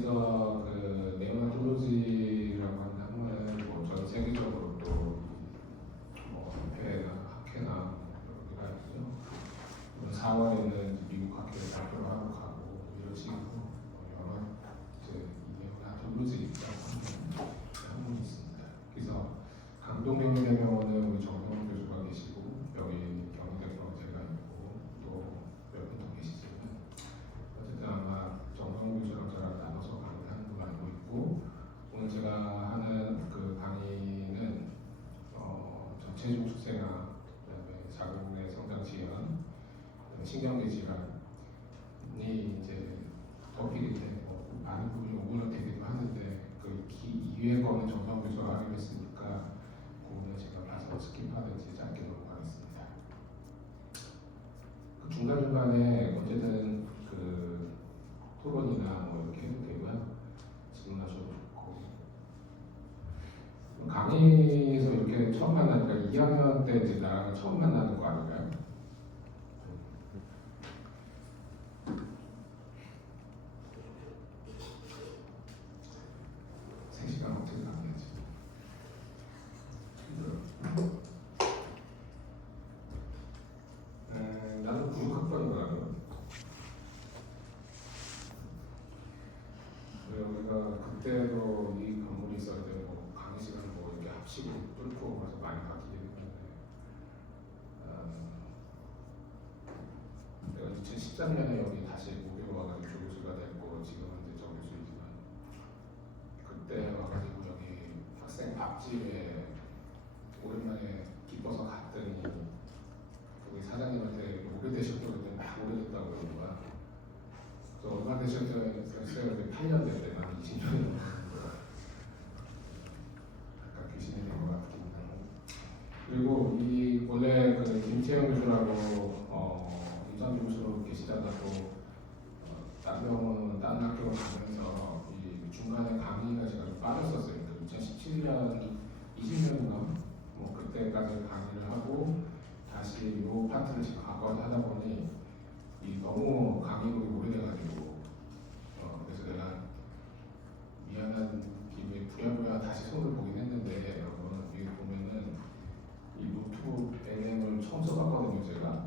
그래서 그 네오나톨로지라고 하는 학문은 뭐 전 세계적으로 또뭐 협회나 학회나 여러 개가 있죠. 4월에는 미국 학회에 발표를 하고 가고 이런 식으로 여러 이제 네오나톨로지라고 하는 학문이 있습니다. 그래서 강동경의 대명원은 우리 정성훈 교수가 계시고 여기 경희대병원 제가 있고 또 몇 분 더 계시지만 어쨌든 아마 정성훈 교수랑 저랑 나눠서 강의하는 걸로 알고 있고 오늘 제가 하는 그 강의는 전체중 축생아, 그다음에 자궁내 성장 지연, 신경계 질환이 이제 더필인데 뭐 많은 부분이 오버랩되기도 하는데 그 이외의 거는 정성훈 교수가 하기로 했으니까 그거는 제가 봐서 스킵하든지 짧게 넘어가겠습니다. 그 중간중간에 언제든 그 토론이나 뭐 이렇게 해도 되고요. 질문하셔도 좋고. 강의에서 이렇게 처음 만나니까 2학년 때 이제 나랑 처음 만나는 거 아닌가요? 어떻게 강의하지? 나는 96학번이거든요. 우리가 그때도 이 건물이 있어야 되고 강의 시간을 뭐 이렇게 합치고 뚫고 그래서 많이 바뀌게 됐는데 내가 2013년에 여기 다시 목요로 와가지고 조교수가 됐고 지금은 이제 정교수이지만 그때 와가지고 여기 학생 밥집에 오랜만에 기뻐서 갔더니 거기 사장님한테 오래되셨다고 그랬더니 막 오래됐다고 그러는 거야. 그래서 얼마 되셨어요? 8년 됐대. 난 20년이 넘는 거야. 약간 귀신이 된 것 같긴 하고. 그리고 이 원래 그 김채영 교수라고 임상 교수로 계시다가도 다른 병원, 다른 학교로 가면서 이 중간에 강의가 제가 좀 빠졌었어요. 2017년, 20년인가? 뭐 그때까지 강의를 하고 다시 이 파트를 지금 가까이 하다 보니 이 너무 강의록이 오래돼가지고 그래서 내가 미안한 김에 부랴부랴 다시 손을 보긴 했는데 여러분 여기 보면은 이 노트북 LM을 처음 써봤거든요. 제가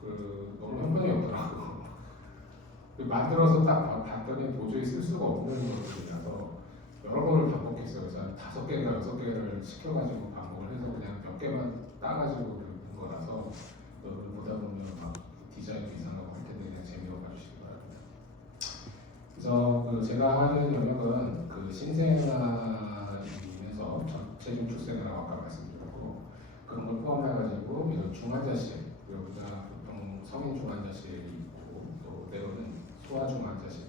그 너무 형편이 없더라고. 만들어서 딱 봤더니 도저히 쓸 수가 없는 것들이라서 여러 번을 반복했어요. 그래서 5개인가 6개를 시켜가지고 반복을 해서 그냥 몇 개만 따가지고 그런 거라서 여러분 보다 보면 막 디자인도 이상하고 할 텐데 그냥 재미로 봐주시기 바랍니다. 그래서 그 제가 하는 영역은 그 신생아에서 전체중 출생이라고 아까 말씀드렸고 그런 걸 포함해가지고 이런 중환자실, 여기가 보통 성인 중환자실이 있고 또 때로는 소아 중환자실,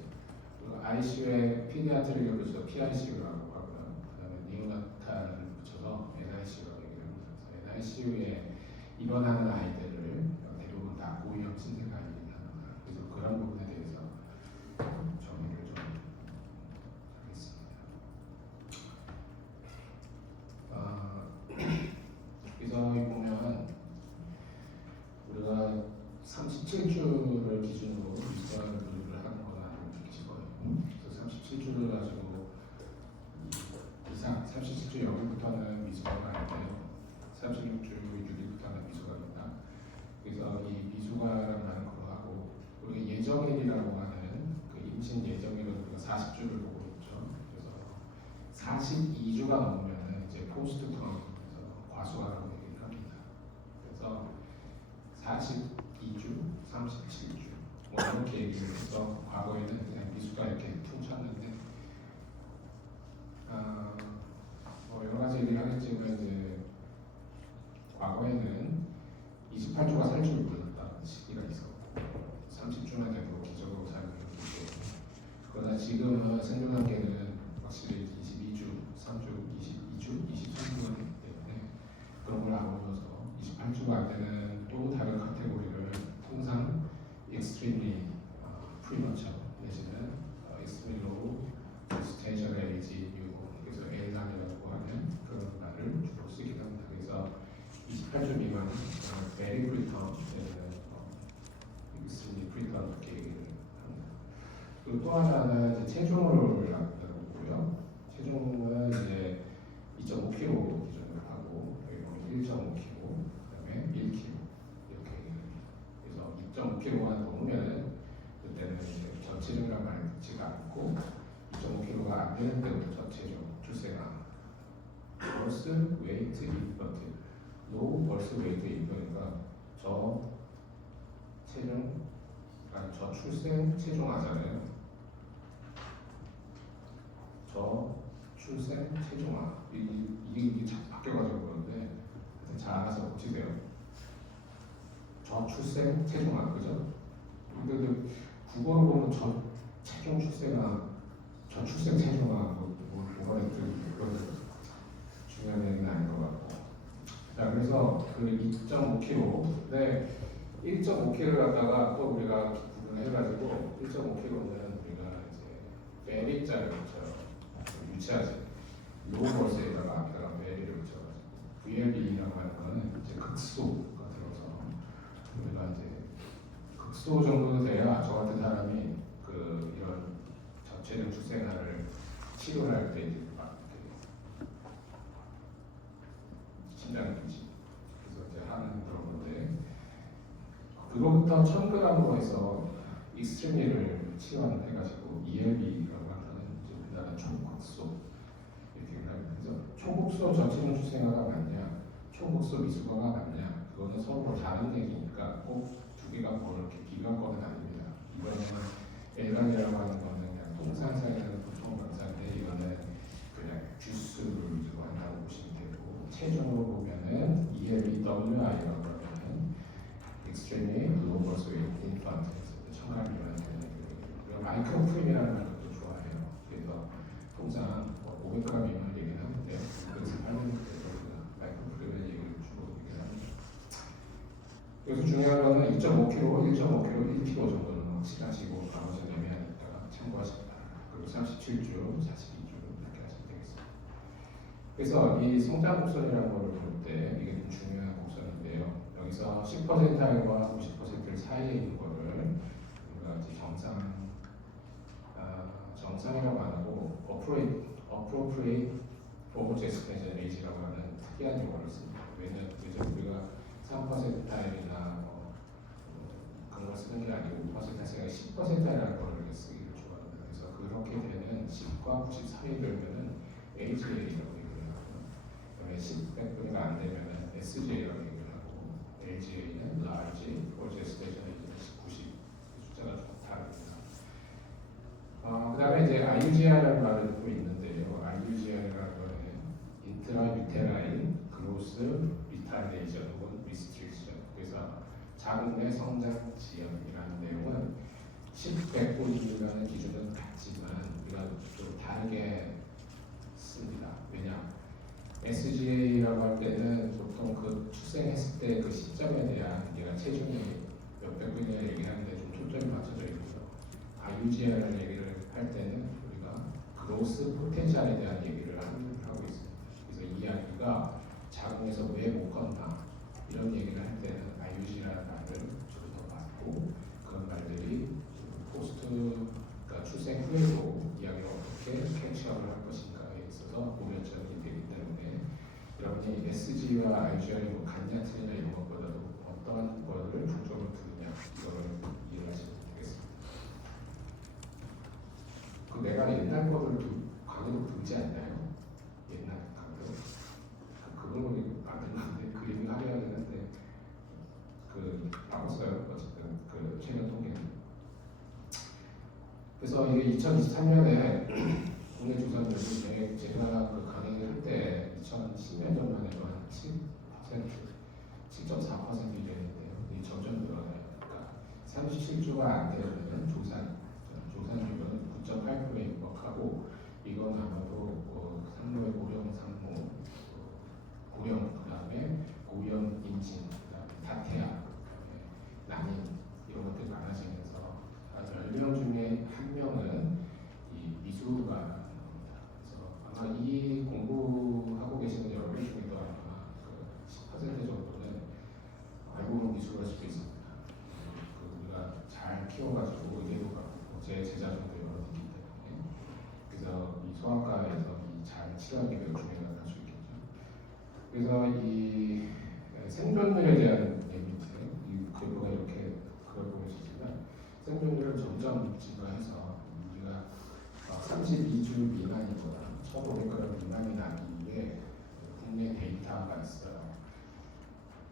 그리고 ICU에 피디아트리를 붙여서 PICU라고 하고요. 그다음에 니오나탈을 붙여서 NICU라고 얘기를 합니다. 그래서 NICU에 입원하는 아이들을 대부분 다 고위험 신생아 아이들이 합니다. 그래서 그런 부분에 대해서 정리를 좀 하겠습니다. 그래서 여기 보면 우리가 37주를 기준으로 미수관을 분류를 하는 거나 아니면 계실 거예요. 그래서 37주를 가지고 이상 37주 여기부터는 미수관이 아니고요. 36주 6일부터는 미수관입니다. 그래서 이 미수관이라는 거 하고 우리 예정일이라고 하는 그 임신 예정일은 우리가 40주를 보고 있죠. 그래서 42주가 넘으면 이제 포스트 텀에서 과수가라고 얘기를 합니다. 그래서 42주, 37주 뭐 이렇게 얘기를 해서 과거에는 그냥 미수가 이렇게 퉁쳤는데 뭐 여러 가지 얘기를 하겠지만 이제 과거에는 28주가 살줄을 몰랐다는 시기가 있었고 30주만 돼도 기적으로 살고 있기 때문에 그러나 지금은 생존 단계는 확실히 22주, 3주, 22주, 23주가 되기 때문에 그런 걸 아울러서 28주가 안 되는 또 다른 카테고리를 통상 extremely premature 내지는 extremely low gestational age 그래서 L남이라고 하는 그런 말을 주로 쓰기도 합니다. 그래서 28주 미만 very preterm 내지는 extremely preterm 이렇게 얘기를 합니다. 그리고 또 또 하나는 이제 체중을 나누고요. 체중은 이제 2.5kg 기준으로 하고 여기 보면 1.5kg, 그다음에 1kg 이렇게 그래서 2.5kg가 넘으면은 그때는 이제 전체중이라는 말을 듣지가 않고 2.5kg가 안 되는 때부터 전체중 출생아 벌스 웨이트 인펀트 노 벌스 웨이트 인펀트니까 저 체중 아니 저 출생 체중아잖아요. 저 출생 체중아 이게 자꾸 바뀌어가지고 그러는데 잘 알아서 고치세요. 저 출생 체중아 그죠? 근데 국어로 보면 저 체중 출생아 저 출생 체중아 뭐가 됐든 중요한 얘기는 아닌 것 같고 자 그래서 그 2.5kg 1.5kg를 갖다가 또 우리가 구분을 해가지고 1.5kg는 우리가 이제 베리자를 붙여요. 유치하지. 로버스에다가 앞에다가 베리를 붙여가지고 VLB라고 하는 거는 이제 극소가 들어서 우리가 이제 극소 정도 돼야 저 같은 사람이 그 이런 전체적 출생아를 치료를 할 때 이제 막 심장이지. 그래서 이제 하는 그런 건데. 그거부터 1000g으로 해서 익스트리미를 치환해가지고 ELB라고 하는 이제 우리나라 초극소 이렇게 합니다. 그래서 초극소 전체중 출생아가 맞냐, 초극소 미숙아가 맞냐, 그거는 서로 다른 얘기니까 꼭 두 개가 뭐 이렇게 비교할 거는 아닙니다. 이거는 엘간이라고 하는 거는 그냥 통상상에는 보통 명사인데 이거는 그냥 주스를 위주로 한다고 보시면 되고 체중으로 보면은 ELBWI라고 하면 extremely low birth weight infant 청각이라는 우리가 마이크로프림이라는 말도 좋아해요. 그래서 통상 500g 미만 얘기를 하는데 그래서 하는 마이크로프림의 얘기를 주로 얘기를 합니다. 여기서 중요한 거는 2.5kg, 1.5kg, 1kg 정도는 확실하시고 나머지 내면에다가 참고하시기 바랍니다. 그리고 37주, 42주 이렇게 하시면 되겠습니다. 그래서 이 성장 곡선이라는 걸 볼 때 이게 좀 중요한 곡선인데요. 여기서 10%와 90% 사이에 있는 거를 우리가 이제 정상이라고 안 하고 appropriate for gestation age라고 하는 특이한 용어를 씁니다. 왜냐면 우리가 3%이나 그런 걸 쓰는 게 아니고 5%가 10%라는 거를 쓰기를 좋아합니다. 그래서 그렇게 되는 10과 90 사이에 들면은 AGA라고 얘기를 하고요. 그다음에 10%가 안 되면은 SGA라고 얘기를 하고 LGA는 large for gestation age 90 숫자가 좀 다릅니다. 그 다음에 이제 IUGR이라는 말을 듣고 있는데요. IUGR이라는 거는 intrauterine growth retardation 혹은 restriction. 그래서 자궁 내 성장 지연이라는 내용은 10-100보이라는 기준은 같지만 우리가 좀 다르게 씁니다. 왜냐? SGA라고 할 때는 보통 그 출생했을 때 그 시점에 대한 얘가 체중이 몇백 분이냐 얘기하는데 좀 초점이 맞춰져 있고요. IUGR을 얘기를 할 때는 우리가 그로스 포텐셜에 대한 얘기를 하고 있습니다. 그래서 이 이야기가 자궁에서 왜 못 건나 이런 얘기를 할 때는 IUG라는 말을 주로 더 받고 그런 말들이 포스트 그러니까 출생 후에도 이야기를 어떻게 캐치업을 할 것인가에 있어서 고려점이 되기 때문에 여러분이 SG와 IGR이 뭐 같냐 틀리냐 이런 것보다도 어떠한 거를 중점을 두느냐 이거를 이해하시면 되겠습니다. 그 내가 옛날 거를 강의로 두지 않나요? 옛날 강의로 그걸 만든 건데 그 얘기를 하려고 했는데 그 바꿨어요. 어쨌든 그 최근 통계는. 그래서 이게 2023년에 국내 조사들이 제가 그 강의를 할 때 2010년 전만 해도 한 7.4% 되는데요. 이 점점 늘어나요. 그러니까 37주가 안 되면 조산율은 9.8%에 육박하고 이건 아마도 상모의 고령 상모, 고령 그다음에 고령 임신, 그다음에 다태아, 난임 이런 것들이 많아지면서 10명 중에 1명은 이 미수가 나옵니다. 그래서 아마 이 공부하고 계시는 여러분 중에도 아마 그 10% 정도는 알고 보면 미수가 수도 있습니다. 우리가 잘 키워가지고 의대도 가고 제 제자 중도 여러 가장 치료하는 게 매우 중요하다고 할 수 있겠죠. 그래서 이 생존율에 대한 얘기인데 이 그래프가 이렇게 그걸 보여주지만 생존율은 점점 증가해서 우리가 32주 미만이거나 1,500g 미만이 나기에 국내 데이터가 있어요.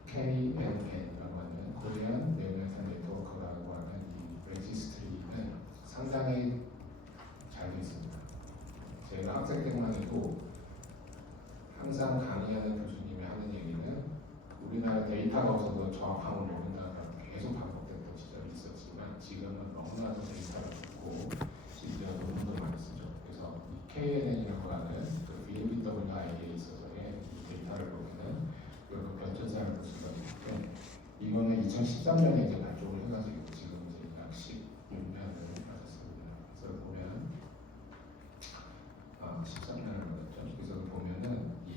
KNN이라고 하는 코리안 네오나탈 네트워크라고 하는 이 레지스트리는 상당히 잘 되어 있습니다. 제가 학생 때만 해도 항상 강의하는 교수님이 하는 얘기는 우리나라 데이터가 없어서 정확함을 모른다가 계속 반복됐던 시절이 있었지만 지금은 너무나도 데이터가 좋고 심지어 논문도 많이 쓰죠. 그래서 이 KNN이라고 하는 그 BMWI에 있어서의 이 데이터를 보면은 그 변천사를 볼 수가 있는데 이거는 2013년에 이제 발족을 해가지고 지금 이제 약 16년을 맞았습니다. 그래서 보면 13년을 맞았죠. 그래서 보면은 이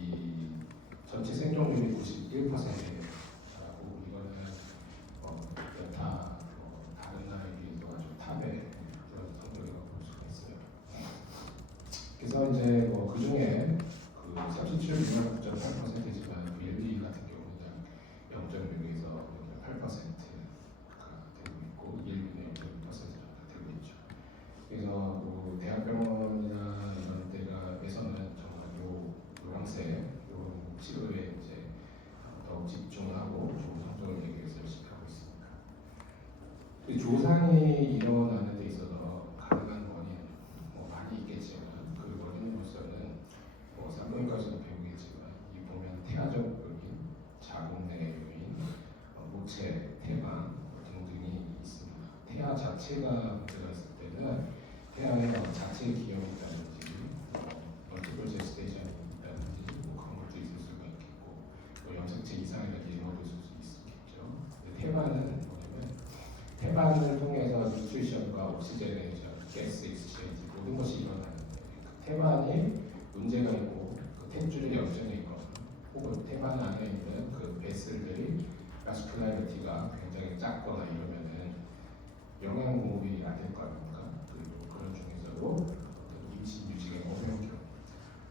전체 생존율이 91%라고 이거는 여타 다른 나라에 비해서 아주 탑에 그런 성적이라고 볼 수가 있어요. 그래서 이제 그 중에 그 37주는 9.8%지만 VLD 같은 경우는 0.6에서 0.8%가 되고 있고 ELB는 0.6% 정도 되고 있죠. 그래서 그 대학병원이나 이런 데가에서는 정말 요 노란색 요 치료에 이제 더욱 집중하고 좋은 성적을 내기 위해서 열심히 하고 있습니다. 이 조상이 일어나는 데 있어서 가능한 원인 많이 있겠지만 그 원인으로서는 산부인과에서도 배우겠지만 이 보면 태아적 요인, 자궁 내 요인, 모체, 태방 등등이 있습니다. 태아 자체가 문제가 있을 때는 태아의 자체 기형이 있다든지 멀티플 제스테이션이 있다든지 그런 것도 있을 수가 있겠고 또 염색체 이상이라든지 이런 것도 있을 수 있겠죠. 태반은 뭐냐면 태반을 통해서 뉴트리션과 옥시제네이션, 가스 익스체인지 모든 것이 일어나는데 그 태반이 문제가 있고 그 탯줄이 염전이 있거나 혹은 태반 안에 있는 그 베슬들이 바스큘라리티가 굉장히 작거나 이러면은 영양 공급이 안 될 거 아닙니까? 그리고 그런 중에서도 임신 유지가 어려운 경우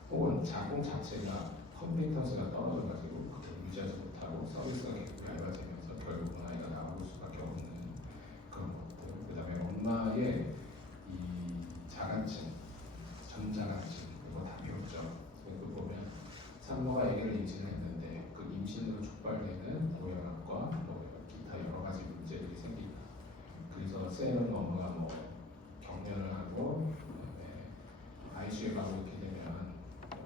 혹은 자궁 자체가 컴피턴스가 떨어져가지고 그걸 유지하지 못하고 서비스가 계속 얇아지면서 결국은 아이가 나올 수밖에 없는 그런 것들. 그 다음에 엄마의 이 자간층, 전자간층 이거 다 배웠죠. 그리고 보면 산모가 아기를 임신했는데 그 임신으로 촉발되는 고혈압과 기타 여러 가지 문제들이 생깁니다. 그래서 셀은 엄마가 격려를 하고 ICU에 가고 이렇게 되면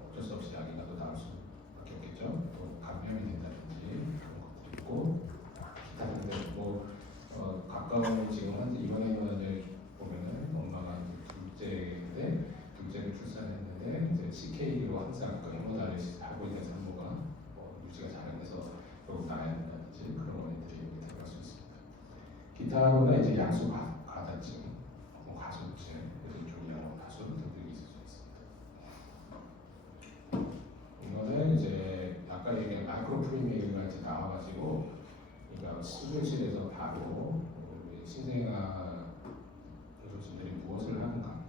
어쩔 수 없이 아기가 또 나올 수밖에 없겠죠. 또 감염이 된다든지 그런 것들이 있고 기타 등등 가까운 지금 이번에 보면은 엄마가 둘째인데 둘째를 출산했는데 이제 CK로 항상 그 헤모다이리시스 하고 있는 산모가 유지가 잘 안 돼서 결국 나야 된다든지 그런 원인들이 들어갈 수 있습니다. 기타로는 이제 양수 과다증, 과수증, 조리형 가수 등등이 있을 수 있습니다. 이거는 이제 아까 얘기한 마이크로 프리메이가 이제 나와가지고 그러니까 수술실에서 바로 신생아 교수진들이 무엇을 하는가.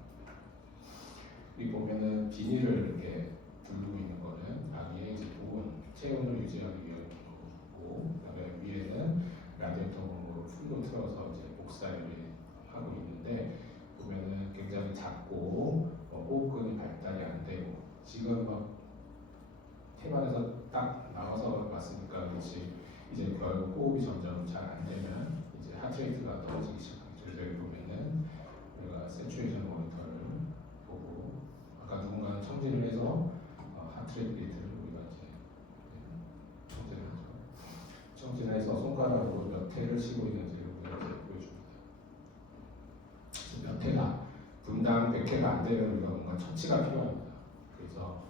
여기 보면은 비닐을 이렇게 두르고 있는 거는 아기의 이제 보온, 체온을 유지하기 위한 거고, 그다음에 위에는 라디에이터 공으로 풀로 틀어서 이제 목살을 하고 있는데 보면은 굉장히 작고 호흡근이 발달이 안 되고 지금 막 태반에서 딱 나와서 봤으니까 그렇지 이제 결국 호흡이 점점 잘 안 되면 이제 하트레이트가 떨어지기 시작하죠. 여기 보면은 우리가 세츄레이션 모니터를 보고 아까 누군가는 청진을 해서 하트레이트를 우리가 이제 청진을 하죠. 청진해서 손가락으로 몇 회를 쉬고 있는지를 우리가 이제 보여줍니다. 몇 회가 분당 100회가 안 되면 우리가 뭔가 처치가 필요합니다. 그래서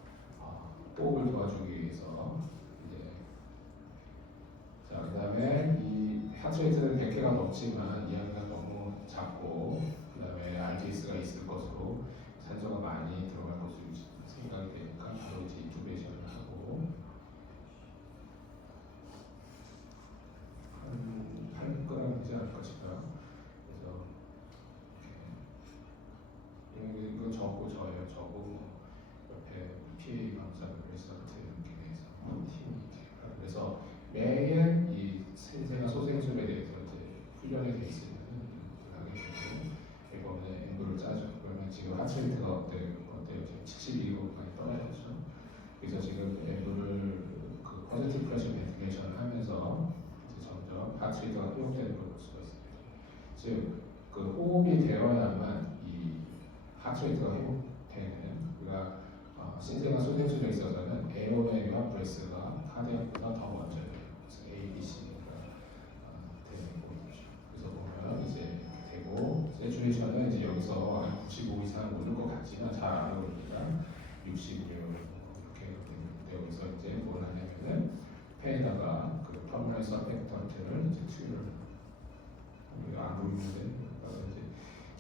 호흡을 도와주기 위해서 이제 자 그다음에 이 하트레이트는 100회가 넘지만 이 아이가 너무 작고 그다음에 RDS가 있을 것으로 산소가 많이 들어갈 것으로 생각이 되니까 바로 이제 인투베이션을 하고 한 8g 되지 않을까 싶어요. 그래서 이거 저고 저예요. 저고 옆에 PA 하트리트가 회복되는 걸 볼 수가 있습니다. 즉, 그 호흡이 되어야만 이 하트리트가 회복되는, 그러니까 신생아 소생술에 있어서는 에어웨이와 브레스가 카디악보다 더 먼저예요. 그래서 A, B, C가 되는 거죠. 그래서 보면 이제 이렇게 되고, 세츄레이션은 이제 여기서 한 95 이상 오를 것 같지만 잘 안 오릅니다. 66 이렇게 되는데, 여기서 이제 뭘 하냐면은 폐에다가 그 퍼머넌트 서펙턴트를 이제 투여를, 안 보이는데 이제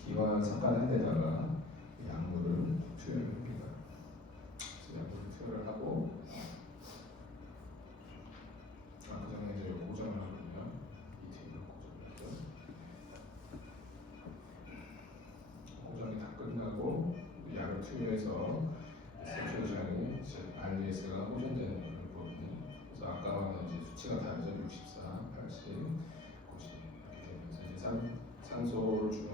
기와 삭간한 데다가 약물을 투여를 합니다. 그래서 약물을 투여를 하고, 그 전에 이제 고정을 하거든요. 이 테이블 고정을 하죠. 고정이 다 끝나고 약을 투여해서 세츄레이션이 RDS가 호전되는 걸 보거든요. 그래서 아까와는 이제 수치가 다르죠. 64, 80, 90 이렇게 되면서 이제 산소를 주는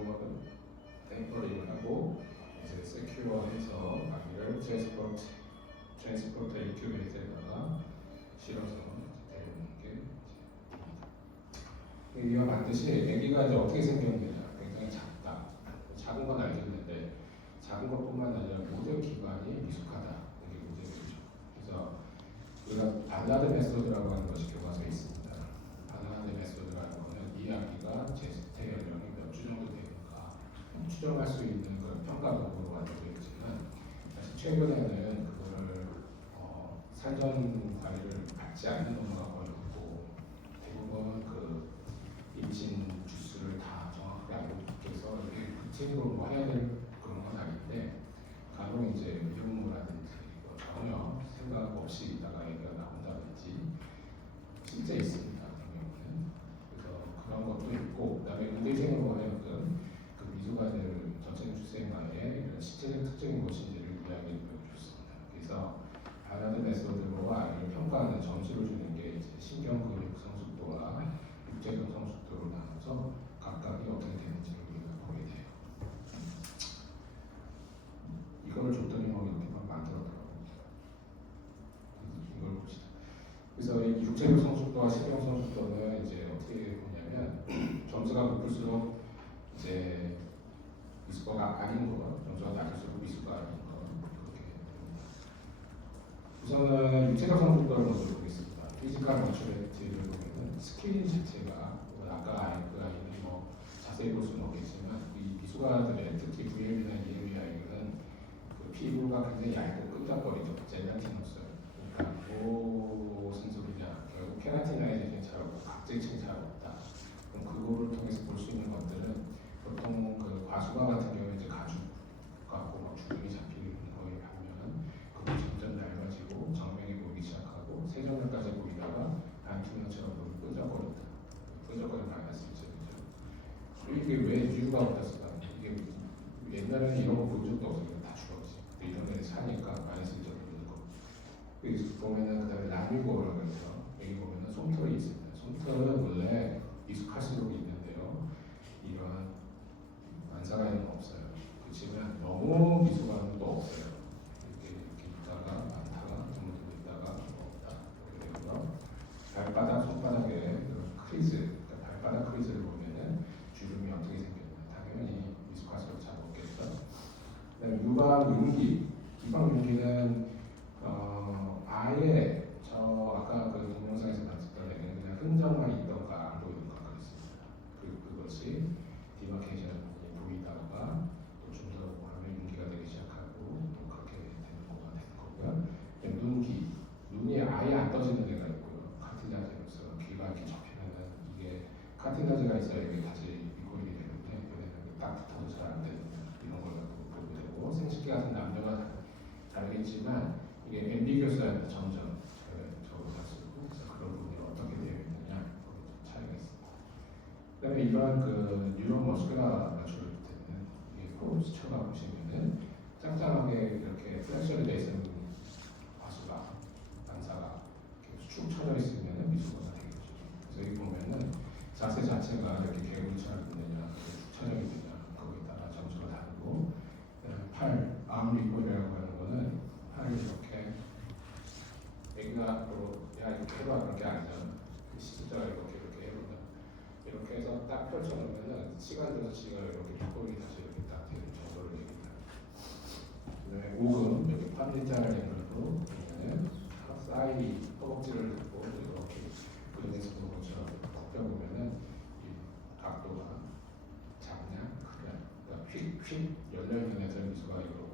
탱커링을 하고, 이제 세큐어해서 아기를 트랜스포트 인큐베이터에다가 실어서 데리는 게 이와 반드시 아기가 이제 어떻게 생겼느냐, 굉장히 작다. 작은 건 알겠는데 작은 것뿐만 아니라 모든 기관이 미숙하다. 이게 문제죠. 그래서 우리가 바나드 메소드라고 하는 것이 교과서에 있습니다. 바나드 메소드라는 거는 이 아기가 제스태 연령이 몇 주 정도 되는가 추정할 수 있는 그런 평가 도구로 만들어져 있지만, 사실 최근에는 그거를 사전 관리를 받지 않는 경우가 거의 없고, 대부분 그 임신 주수를 다 정확하게 알고 있어서 이게 구체적으로 뭐 해야 될 그런 건 아닌데, 간혹 이제 미혼모라든지 전혀 생각 없이 있다가 애가 나온다든지 실제 있습니다. 같은 경우는. 그래서 그런 것도 있고, 그다음에 의대생으로 하여금 그 미숙아들 전체적 출생아의 이런 신체적 특징이 무엇인지를 이야기해 줬습니다. 그래서 바나드 메소드로 아이를 평가하는 점수를 주는 게 이제 신경근육 성숙도와 육체적 성숙도로 나눠서 각각이 어떻게 되는지를 우리가 보게 돼요. 이걸 줬더니 이렇게만 만들었더라고요. 이걸 봅시다. 그래서 이 육체적 성숙도와 신경 성숙도는 이제 어떻게 보냐면 점수가 높을수록 이제 미숙아가 아닌 거, 점수가 낮을수록 미숙아가 아닌 거, 그렇게 됩니다. 우선은 육체적 성숙도를 먼저 보겠습니다. 피지컬 머추리티를 보면은 스킬 자체가, 아까 그 아이는 뭐 자세히 볼 수는 없겠지만 이 미숙아들의 특히 VL이나 ELV 아이들은 그 피부가 굉장히 얇고 끈적거리죠. 젤라티너스. 그러니까 무슨 소리냐, 결국 케라티나이제이션이 잘 없고 각질층이 잘 없다. 그럼 그거를 통해서 볼 수 있는 것들은 보통 그 과수가 같은 경우에 이제 가죽 같고 막 주름이 잡히는 거에 반면 그거 점점 얇아지고 정면이 보이기 시작하고 세정면까지 보이다가 안투명처럼 보이고 끈적거린다. 끈적거리는 말씀이죠. 이게 왜 이유가 없었을까? 이게 옛날에는 이런 거 본 적도 없어요. 다 죽었지. 이런 데 사니까 많이 쓴 적이 있는 거. 여기 보면은 그다음에 라미고라고 해서 여기 보면은 솜털이 있습니다. 솜털은 원래 미숙할수록 있는데요. 이런 안사가에는 없어요. 그렇지만 너무 미숙한 또 없어요. 이렇게 있다가 많다가 드물드물 있다가 없다. 이렇게 되고요. 발바닥, 손바닥에 크리즈, 그러니까 발바닥 크리즈를 보면은 주름이 어떻게 생겼나. 당연히 미숙할수록 잘 없겠죠. 그다음에 유방 윤기. 유방 윤기는 아예 아까 그 동영상에서 봤을 때는 그냥 흔적만 있던가 안 보이던가 그랬습니다. 그것이 디마케이션이 보이다가 또 좀 더 하면 윤기가 되기 시작하고 또 그렇게 되는 거가 되는 거고요. 눈기, 눈이 아예 안 떠지는 데가 있고요. 카티나제로서 귀가 이렇게 접히면은 이게 카티나제가 있어야 이게 다시 미코일이 되는데 얘네는 딱 붙어도 잘 안 되는 이런 걸 보게 되고, 생식기 같은 남녀가 다르겠지만 이게 앰비규어스한 점점 적으로 갈수록 그래서 그런 부분이 어떻게 되어 있느냐 좀 차이가 있습니다. 그다음에 이러한 그 뉴런 머스크가 맞춰있는 이게 스쳐가 보시면은 짱짱하게 이렇게 플렉셔리 되어 있는 과수가 반사가 이렇게 축 쳐져 있으면은 미숙아가 되겠죠. 그래서 여기 보면은 자세 자체가 이렇게 개구리처럼 있느냐, 축 쳐져 있느냐 거기에 따라 점수가 다르고, 팔 아무 리콜이라고 하는 거는 팔이 이렇게 애기가 앞으로 야 이렇게 해봐 그렇게 아니잖아. 시술자가 이렇게 해본다. 펼쳐놓으면은 시간 들어서 지가 이렇게 뒷골이 다시 이렇게 딱 되는 정도를 얘기합니다. 그다음에 5금 여기 8리터 앵글로 보면은 사이 허벅지를 듣고 이렇게 그림에서 보는 것처럼 굽혀보면은 이 각도가 작냐 크냐 그러니까 휙휙 열려있는 애들 미소가 이러고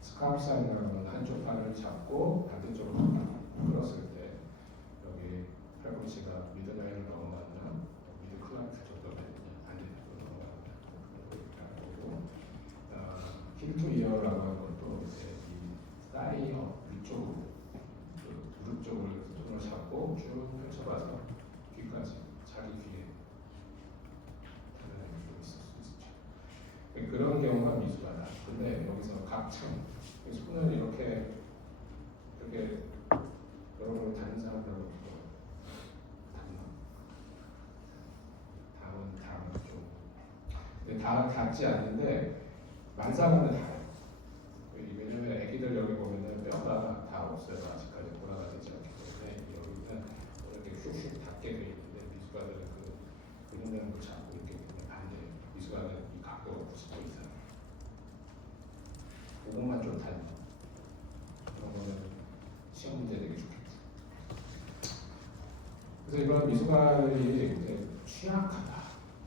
스카프 사인이라는 한쪽 팔을 잡고 반대쪽으로 끌었을 때 여기 팔꿈치가 미드라인을 넘어갔나 미드 클라이트 정도 되느냐 반대쪽으로 넘어간다 그리고 힐투 이어라고 하는 것도 이제 이 사이어 위쪽으로 무릎 쪽을 손으로 잡고 쭉 펼쳐봐서 귀까지 자기 귀에 좀 있을 수 있죠. 그런 경우가 미숙하다. 근데 여기서 각창 손을 이렇게 여러분 다른 사람들하고 다른 좀 근데 다 닿지 않는데 만사가는 닿아요. 왜냐면 애기들 여기 보면은 뼈가 다 없어요. 아직까지 돌아가 되지 않기 때문에 여기는 이렇게 슉슉 닿게 돼 있는데 미숙아들은 그 근육량을 잡고 있기 때문에 반대예요. 미숙아는 이 각도가 90도 이상. 그것만 좀 닿는 그런 거는 시험 문제 되게 좋겠죠. 그래서 이런 미숙아들이 이제 취약하다.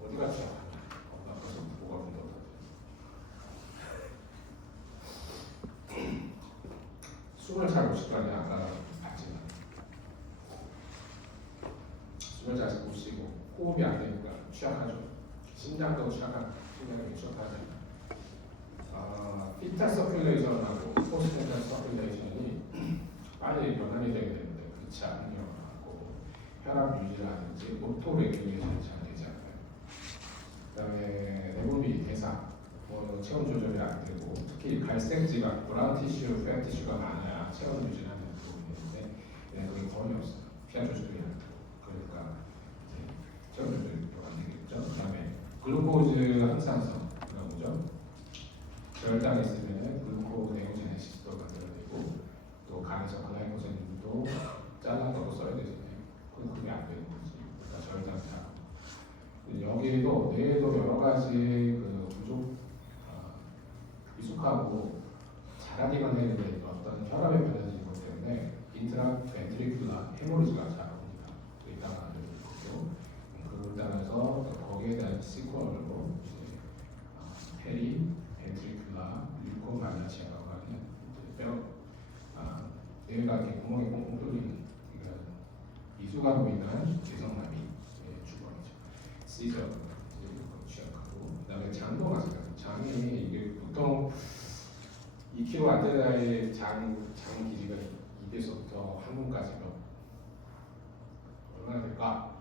어디가 취약하냐? 나 벌써 뭐가 분다. 숨을 잘 못 쉴 거 아니야. 아까 봤지만 숨을 잘 못 쉬고 호흡이 안 되니까 취약하죠. 심장도 취약한 심장이 취약하지. 피탈 서큘레이션하고 포스트네탈 서큘레이션이 빨리 변환이 되게 되는데 그렇지 않은 경우가 많고 혈압 유지라든지 오토 레귤레이션이 잘 되지 않아요. 그다음에 내분비 대사 체온 조절이 안 되고 특히 갈색 지각, 브라운 티슈, 팻 티슈가 많아야 체온 유지를 하는 부분이 있는데 그게 거의 없어요. 피하 조절이 안 되고 그러니까 이제 체온 조절이 안 되겠죠. 그다음에 글루코즈 항상성 뭐죠? 저혈당이 있으면 글루코즈 네오제네시스도 만들어내고 또 간에서 글라이코젠도 잘라서 써야 되잖아요. 그게 안 되는 거지. 그러니까 저혈당 잘. 여기에도 뇌에도 여러 가지 그 부족 미숙하고 잘하기만 해야 되는 어떤 혈압의 변화인 것 때문에 인트라 벤트리큘라 헤모리지가 잘 옵니다. 이따가 알려드릴게요. 그걸 따라서 거기에 대한 시퀀으로 페리 벤트리큘라 류코말라시아라고 하는 뇌가 이렇게 구멍이 꽁꽁 뚫리는 미숙아로 인한 뇌성마비의 주범이죠. 시저 취약하고 그다음에 장도 마찬가지. 장이 이게 보통 2kg 안 되는 아이의 장 길이가 입에서부터 항문까지가 얼마나 될까?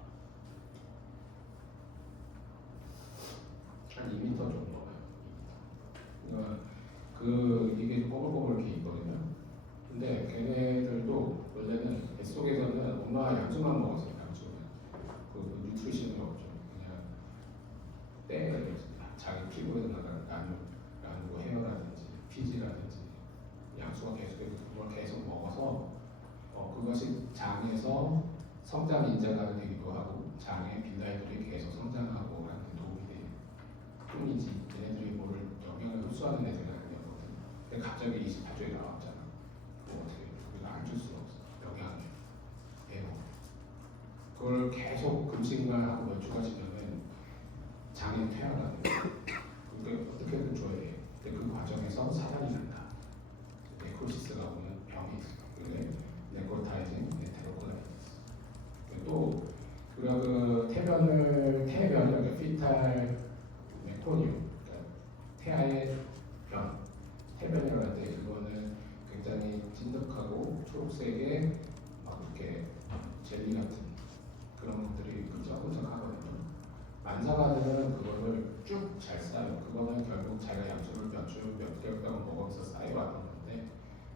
한 2m 정도. 그러니까 이게 꼬불꼬불 이렇게 있거든요. 근데 걔네들도 원래는 뱃속에서는 엄마가 양주만 먹었어요. 양주만. 그 뉴트리션이 없죠. 그냥 떼가 있습니다. 자기 피부에서 나는 뭐 헤어라든지 피지라든지 양수가 계속해서 그걸 계속 먹어서 그것이 장에서 성장 인자가 되기도 하고 장의 빌라이들이 계속 성장하고 하는 도움이 돼요. 뿐이지 얘네들이 뭐를 영양을 흡수하는 애들은 아니었거든. 근데 갑자기 28조에 나왔잖아. 뭐 어떻게 우리가 안 줄 수가 없어. 영양을 배워. 그걸 계속 금식만 하고 몇 주가 지나면 장이 퇴화가 돼요. 그게 어떻게든 줘야 돼. 근데 그 과정에서 사단이 난다. 네크로시스가 오면 병이 있어. 그게 네크로타이징, 네테로콜라이티스. 또 우리가 그 태변을 피탈 메코니움, 그러니까 태아의 변, 태변이라고 할 때 그거는 굉장히 찐득하고 초록색의 막 이렇게 젤리 같은 그런 것들이 끈적끈적하거든요. 만사가들은 그거를 쭉 잘 쌓아요. 그거는 결국 자기가 양초를 몇 개월간 먹으면서 쌓여왔던 건데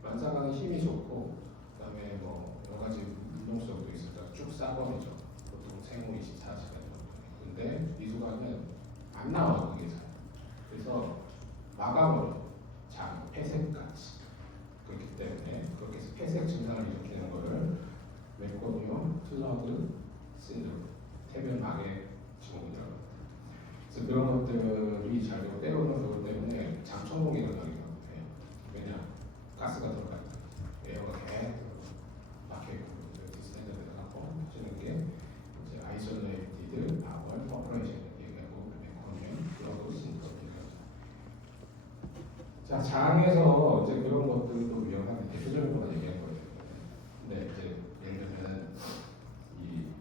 만사가는 힘이 좋고 그다음에 뭐 여러 가지 운동성도 있으니까 쭉 쌓아버리죠. 보통 생후 24시간 정도. 근데 미숙아는 안 나와 그게 잘. 그래서 막아버려. 장 폐색같이. 그렇기 때문에 그렇게 해서 폐색 증상을 일으키는 거를 메코니움 플러그 신드롬 태변 막의 증후군이라고 합니다. 그런 것들이 자료 때로는 그것 때문에 장천공이 일어나기도 해요. 왜냐? 가스가 들어가니까 에어가 계속 막혀있고 디스텐더에다가 펌프해주는 게 이제 아이솔레이티드 파워 오퍼레이션 얘기하고 메커니즘 그런 것이 있거든요. 자, 장에서 이제 그런 것들도 위험한 대표적인 거만 얘기한 거예요. 근데 이제 예를 들면 이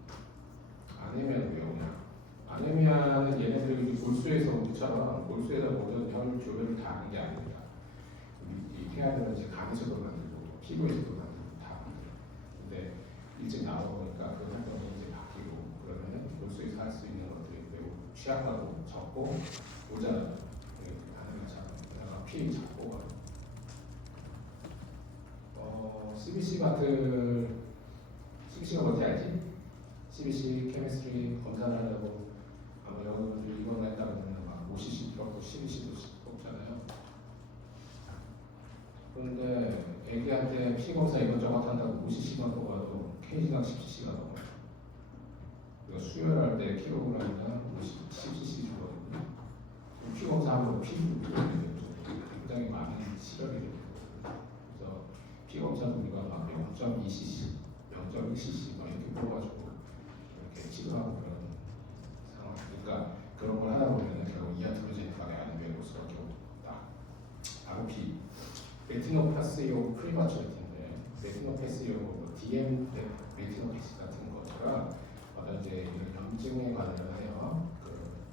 아네미아는 왜 오냐? 아네미아는 얘네들이 골수에서 우리처럼 골수에다 모든 혈 조류를 다 하는 게 아닙니다. 이 태아들은 이제 간에서도 만들고 피부에서도 만들고 다 만들어요. 근데 일찍 나오니까 그 활동이 이제 바뀌고 그러면 골수에서 할 수 있는 것들이 매우 취약하고 적고 모자라요. 피 잡고 CBC가 뭔지 알지? CBC 케미스트리 검사를 하려고 아마 여러분들 이번 날 따르면 막 5cc 들었고 CBC도 뽑잖아요. 그런데 애기한테 피 검사 이것저것 한다고 5cc만 뽑아도 kg당 10cc가 넘어요. 그리고 수혈할 때 킬로그램이나 10cc 주거든요. 피 검사하면 피부 굉장히 많은 시력이 됩니다. 그래서 피 검사도 우리가 막 0.2cc, 0.1cc 막 이렇게 뽑아가지고 이렇게 치료하고 그런 상황. 그러니까 그런 걸 하다 보면 결국 이아트로제닉하게 안 되고 수밖에 없다. 바로 피. 레티노파시오 프리마츄리티인데 레티노파시오 DM 레티노패시 같은 것처럼 어떤 이제 이런 염증에 관련하여 그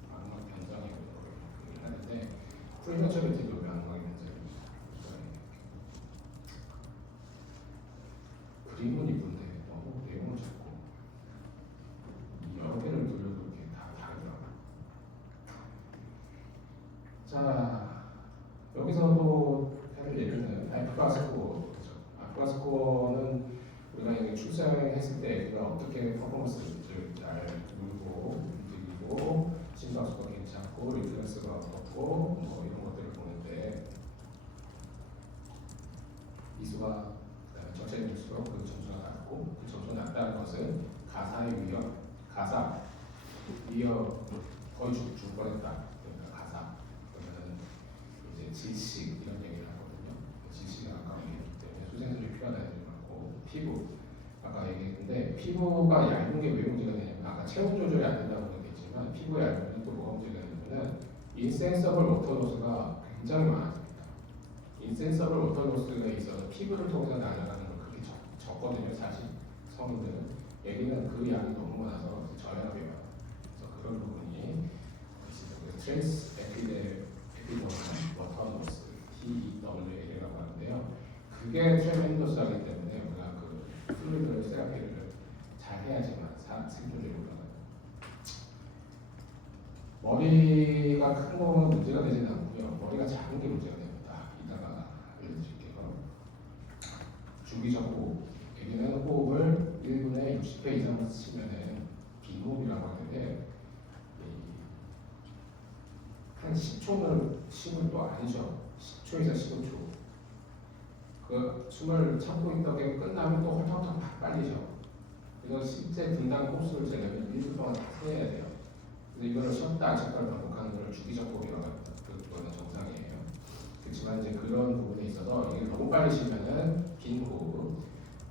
망막 변성에 하는데 프리마츄리티도 망막의 변성입니다. 그림은 이쁜데 너무 내용은 작고 여러 개를 돌려도 이렇게 다 다르더라고요. 자, 여기서도 할 얘기는 아프가스코어. 아프가스코어는 우리가 여기 출생했을 때 애가 어떻게 퍼포먼스를 잘 누르고 움직이고 심박수가 괜찮고 리프렉스가 어떻고 뭐 이런 것들을 보는데 미수가 전체 미수로 그 점수가 낮고 그 점수가 낮다는 것은 가사의 위협 거의 죽을 뻔했다. 그러니까 가사 그러면 이제 질식 이런 얘기를 하거든요. 질식이 아까 얘기했기 때문에 수생술이 필요하다는 얘기 많고 피부 아까 얘기했는데 피부가 얇은 게 왜 문제가 되냐면 아까 체온 조절이 안 된다고 얘기했지만 피부가 얇으면 또 뭐가 문제가 되냐면 인센서블 워터로스가 굉장히 많아집니다. 인센서블 워터로스가 있어서 피부를 통해서 날아가는 건 그렇게 적거든요. 사실 성인들은 얘기는 그 양이 너무 많아서 저혈압이 와요. 그래서 그런 부분이 트랜스 에피더멀 워터로스 TWL이라고 하는데요. 그게 트레멘더스하기 때문에 우리가 그 플루이드 세라피를 잘 해야지만 생존율이 올라가요. 머리가 큰 거는 문제가 되지는 않고요. 머리가 작은 게 문제가 됩니다. 이따가 알려드릴게요. 주기적 호흡. 여기는 호흡을 1분에 60회 이상 치면은 빈호흡이라고 하는데 한 10초는 숨을 또 안 쉬어. 10초에서 15초. 그 숨을 참고 있던 게 끝나면 또 헐떡헐떡 빨리 쉬어. 그래서 실제 분당 호흡수를 재려면 1분 동안 다 세야 돼요. 그래서 이거를 쉬었다 잠깐 반복하는 걸 주기적 호흡이라고 합니다. 그거는 정상이에요. 그렇지만 이제 그런 부분에 있어서 이게 너무 빨리 쉬면은 긴 호흡.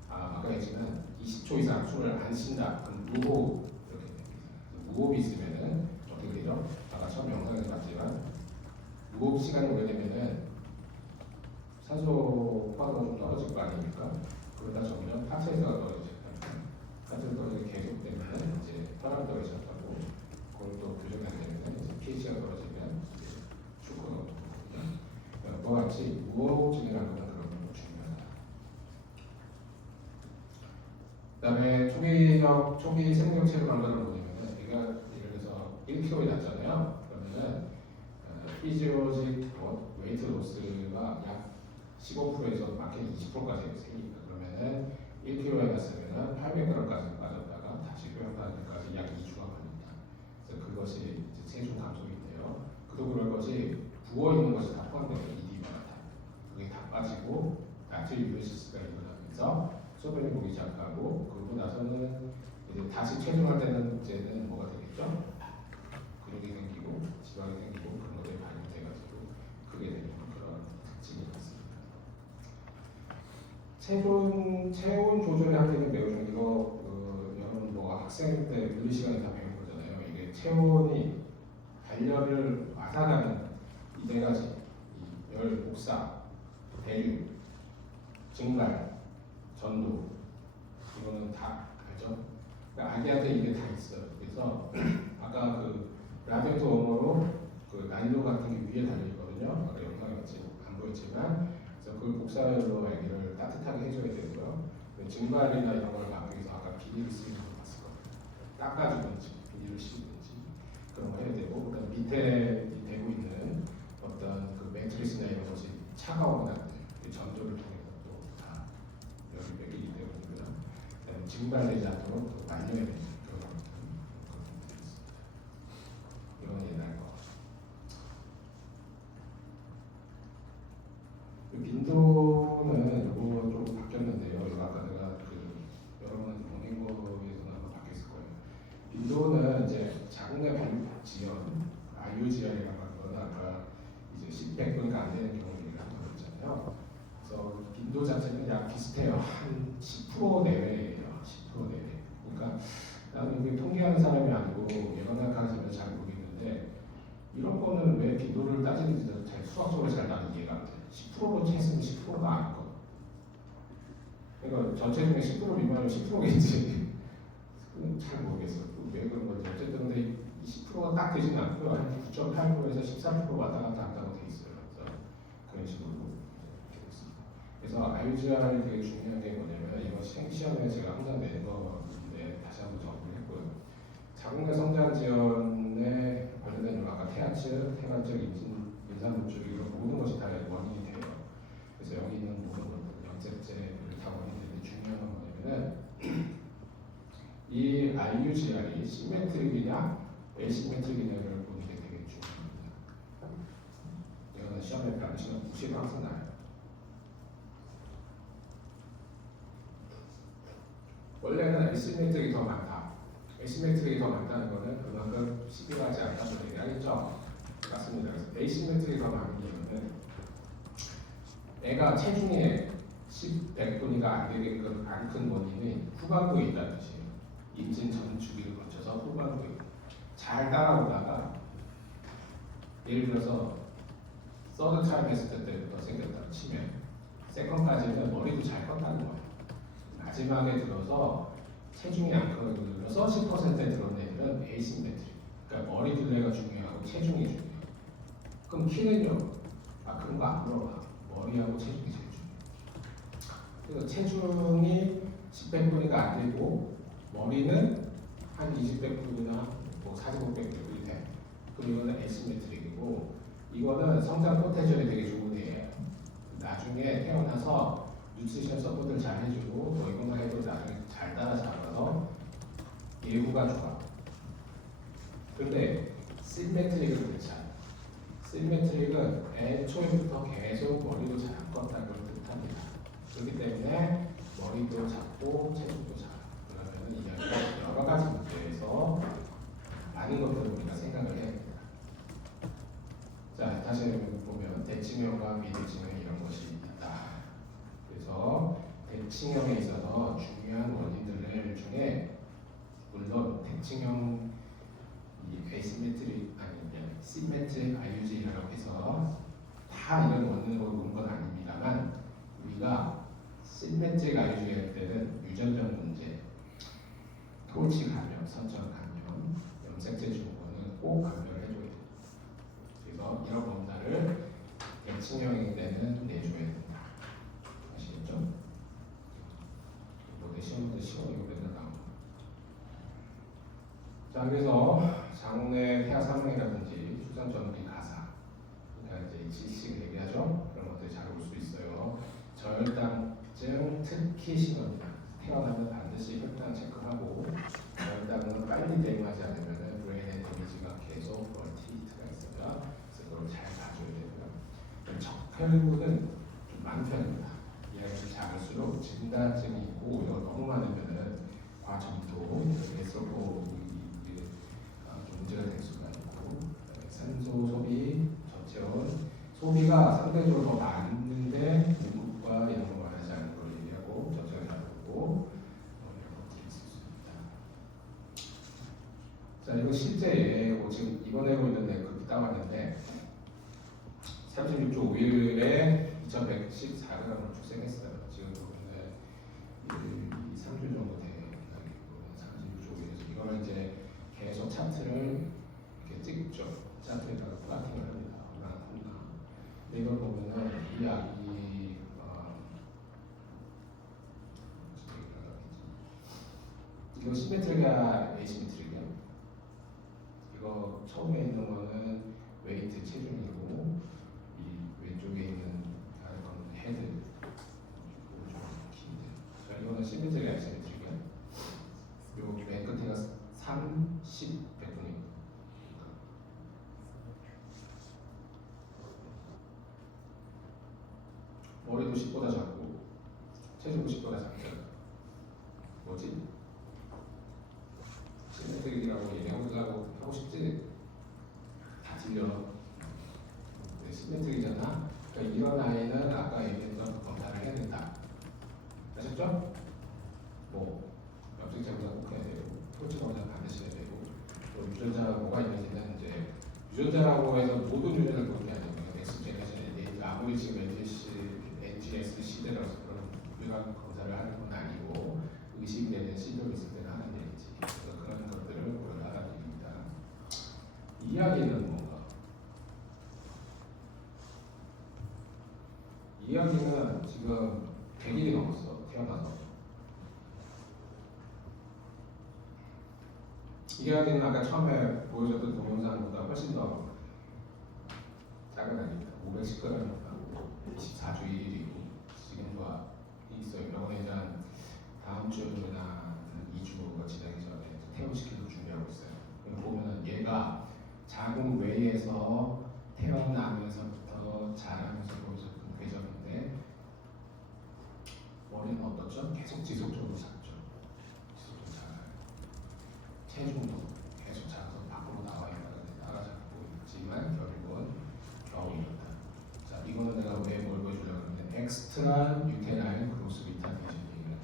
아까 했지만 20초 이상 숨을 안 쉰다. 그럼 무호흡 이렇게 됩니다. 무호흡이 있으면은 어떻게 되죠? 아까 처음 영상에서 봤지만 무호흡 시간이 오래되면은 산소 포화도가 좀 떨어질 거 아닙니까? 그러다 점점 하체에서가 떨어지죠. 하체에서 떨어지게 계속되면 이제 혈압이 떨어졌다고 그걸 또 교정하게 되면 이제 pH가 떨어지면 죽거나 거든요. 그와 같이 무호흡증이라는 것은 그런 거 중요하다. 그다음에 초기 생명 체류 감각을 보냐면은 얘가 예를 들어서 1kg이 났잖아요. 그러면은 피지올로직 웨이트 로스가 약 15%에서 많게는 20%까지 생깁니다. 그러면은 1kg에 났으면은 800g까지 빠졌다가 다시 회복하는 데까지 약 2주가 걸립니다. 그래서 그것이 이제 체중 감소인데요. 그도 그럴 것이 부어 있는 것이 다 포함되는 이디마가 다 그게 다 빠지고 나트리우레시스가 일어나면서 소변이 보기 시작하고 그러고 나서는 이제 다시 체중할 때는 이제는 뭐가 되겠죠? 근육이 생기고 지방 체온 조절의 한계는 매우 중요해요. 이거 여러분 뭐 학생 때 물리 시간에 다 배운 거잖아요. 이게 체온이 발열을 와사가는 이 네 가지, 열, 복사, 대류, 증발, 전도, 이거는 다 알죠? 그러니까 아기한테 이게 다 있어요. 그래서 아까 그 라디에이터 워머로 그 난로 같은 게 위에 달려 있거든요. 아까 영상에 안 보였지만, 그래서 그 복사열로 아기를 따뜻하게 해줘야 되고요. 증발이나 이런 걸 막기 위해서 아까 비닐을 쓰는 거 봤을 거예요. 닦아주든지 비닐을 씌우든지 그런 거 해야 되고, 그다음 밑에 대고 있는 어떤 그 매트리스나 이런 것이 차가우면 안 돼요. 전조를 통해서 또 다 열을 빼기기 때문이고요. 그다음에 증발되지 않도록 또 말려야 되는 그런 것들이 있습니다. 이건 옛날 거. 빈도는 이거 좀 바뀌었는데요. 이거 아까 내가 여러분한테 보낸 거에서는 아마 바뀌었을 거예요. 빈도는 이제 자궁내 발육 지연, IUGR이라고 하는 거는 아까 이제 10백분이 안 되는 경우를 한번 그랬잖아요. 그래서 빈도 자체는 약 비슷해요. 한 10% 내외예요. 10% 내외. 그러니까 나는 이게 통계하는 사람이 아니고 예방학과에서 잘 모르겠는데 이런 거는 왜 빈도를 따지는지 잘 수학적으로 잘 나는 이해가 안 돼요. 10%로 했으면 10%가 아니고. 그러니까 전체 중에 10% 미만이면 10%겠지. 잘 모르겠어요. 왜 그런 건지. 어쨌든 근데 10%가 딱 되지는 않고요. 한 9.8%에서 13% 왔다 갔다 한다고 돼 있어요. 그래서 그런 식으로 되어 있습니다. 그래서 IUGR이 되게 중요한 게 뭐냐면 이거 시험에 제가 항상 내는 건데 다시 한번 정리를 했고요. 자궁내 성장 지연에 관련된 아까 태아측, 태관적 인산물질 이런 모든 것이 다 원인이 돼요. 그래서 여기 있는 모든 것들, 염색제를 다 원인이 되는데 중요한 건 뭐냐면은 이 IUGR이 시메트릭이냐 에시메트릭이냐를 보는 게 되게 중요합니다. 이거는 시험에 별로 시험 무시가 항상 나요. 원래는 에시메트릭이 더 많다. 에시메트릭이 더 많다는 거는 그만큼 시비가지 않다고 얘기하겠죠. 맞습니다. 그래서 에시메트릭이 더 많은 이유는 애가 체중에 100분위가 안 되게끔 안 큰 원인이 후반부에 있다는 뜻이에요. 임신 전 주기를 거쳐서 후반부에 잘 따라오다가 예를 들어서 서드 트라이메스터 때부터 생겼다고 치면 세컨까지는 머리도 잘 컸다는 거예요. 마지막에 들어서 체중이 안 커서 10%에 들어온 애들은 에이시메트릭. 그러니까 머리 둘레가 중요하고 체중이 중요해요. 그럼 키는요? 그런 거 안 물어봐. 머리하고 체중이 제일 중요해요. 그래서 체중이 10백분위가 안 되고 머리는 한 20백분이나 뭐 45백분이 돼. 그럼 이거는 에시메트릭이고 이거는 성장 포텐셜이 되게 좋은 애예요. 나중에 태어나서 뉴트리션 서포트를 잘 해주고 뭐 이거만 해도 나중에 잘 따라잡아서 예후가 좋아. 근데 시메트릭은 그렇지 않아요. 시메트릭은 애초에부터 계속 머리도 잘 컸다는 걸 뜻합니다. 그렇기 때문에 머리도 작고 체중도 작아. 그러면 이야기가 여러 가지 문제에서 많은 것들을 우리가 생각을 해야 됩니다. 자, 다시 보면 대칭형과 비대칭형 이런 것이 있다. 그래서 대칭형에 있어서 중요한 원인들 중에 물론 대칭형 이 에시메트릭 아니면 시메트릭 IUG라고 해서 다 이런 원인으로 온 건 아닙니다만 우리가 시메트릭 IUG 할 때는 유전적 문제, 토치 감염, 선천 감염, 염색제 주는 거는 꼭 감별을 해줘야 돼요. 그래서 이런 검사를 대칭형일 때는 내줘야 된다. 아시겠죠? 이번에 시험도 시험 이거 맨날 나오고. 자, 그래서 장내 태아 사망이라든지 출산 전후기 가사, 그러니까 이제 질식 얘기하죠. 그런 것들이 잘 올 수 있어요. 저혈당증 특히 심합니다. 태어나면 반드시 혈당 체크하고 저혈당은 빨리 대응하지 않으면 브레인의 데미지가 계속 멀티히트가 있어요. 그래서 그걸 잘 봐줘야 되고요. 적혈구는 좀 많은 편입니다. 이야기를 작을수록 진단증이 있고 이거 너무 많으면은 과점도 에스트로포 문제가 될 수가 있고 산소 소비, 저체온 소비가 상대적으로 더 많은데 공급과 이런 거 말하지 않은 걸 얘기하고 예고 지금 입원하고 있는데 그렇게 따왔는데 36주 5일에 2,114g으로 출생했어요. 지금 보면 1, 2, 3주 정도 돼요. 36주 5일에서 이거는 이제 계속 차트를 이렇게 찍죠. 차트에다가 플라팅을 합니다. 얼마나 컸나. 근데 이걸 보면은 이 아기 이거 시메트리가 에이시메트리가 이거 처음에 있는 거는 웨이트 체중이고 이 왼쪽에 있는 다른 건 헤드 오른쪽 긴데 자 이거는 시메트리가 에이시메트리가 그리고 맨 끝에가 3, 10, 100분입니다. 머리도 10보다 작고 체중도 10보다 작죠. 뭐지? 시메트릭이라고 얘기하고 하고 싶지? 다 틀려. 네, 시메트릭이잖아. 그러니까 이런 아이는 아까 얘기했던 검사를 해야 된다. 아셨죠? 뭐 염색 검사 꼭 해야 되고 토치 검사 반드시 해야 되고 또 유전자가 뭐가 있는지는 이제 유전자라고 해서 모든 유전자를 보는 게 아니고 넥스트 제너레이션 아무리 지금 NGS 시대라서 그런 유전 검사를 하는 건 아니고 의심되는 시도가 있을 때는 하는 얘기지. 그래서 그런 것들을 고려하라 드립니다. 이야기는 뭔가? 이야기는 지금 100일이 넘었어. 태어나서. 이야기는 아까 처음에 보여줬던 동영상보다 훨씬 더 작은 아닙니다. 510g이나 24주 1일이고 지금도 있어요. 병원에는 다음 주나 2주가 지나기 전에 퇴원시키고 준비하고 있어요. 여기 보면은 얘가 자궁 외에서 태어나면서부터 자라면서 보여줬던 궤적인데 머리는 어떻죠? 계속 지속적으로 작죠. 지속적으로 작아요. 체중도 계속 작아서 밖으로 나와 있다가 따라잡고 있지만 결국은 겨우 이렇다. 자, 이거는 내가 왜 뭘 보여주려고 하면 엑스트라 유테라인 그로스 비타미션이에요.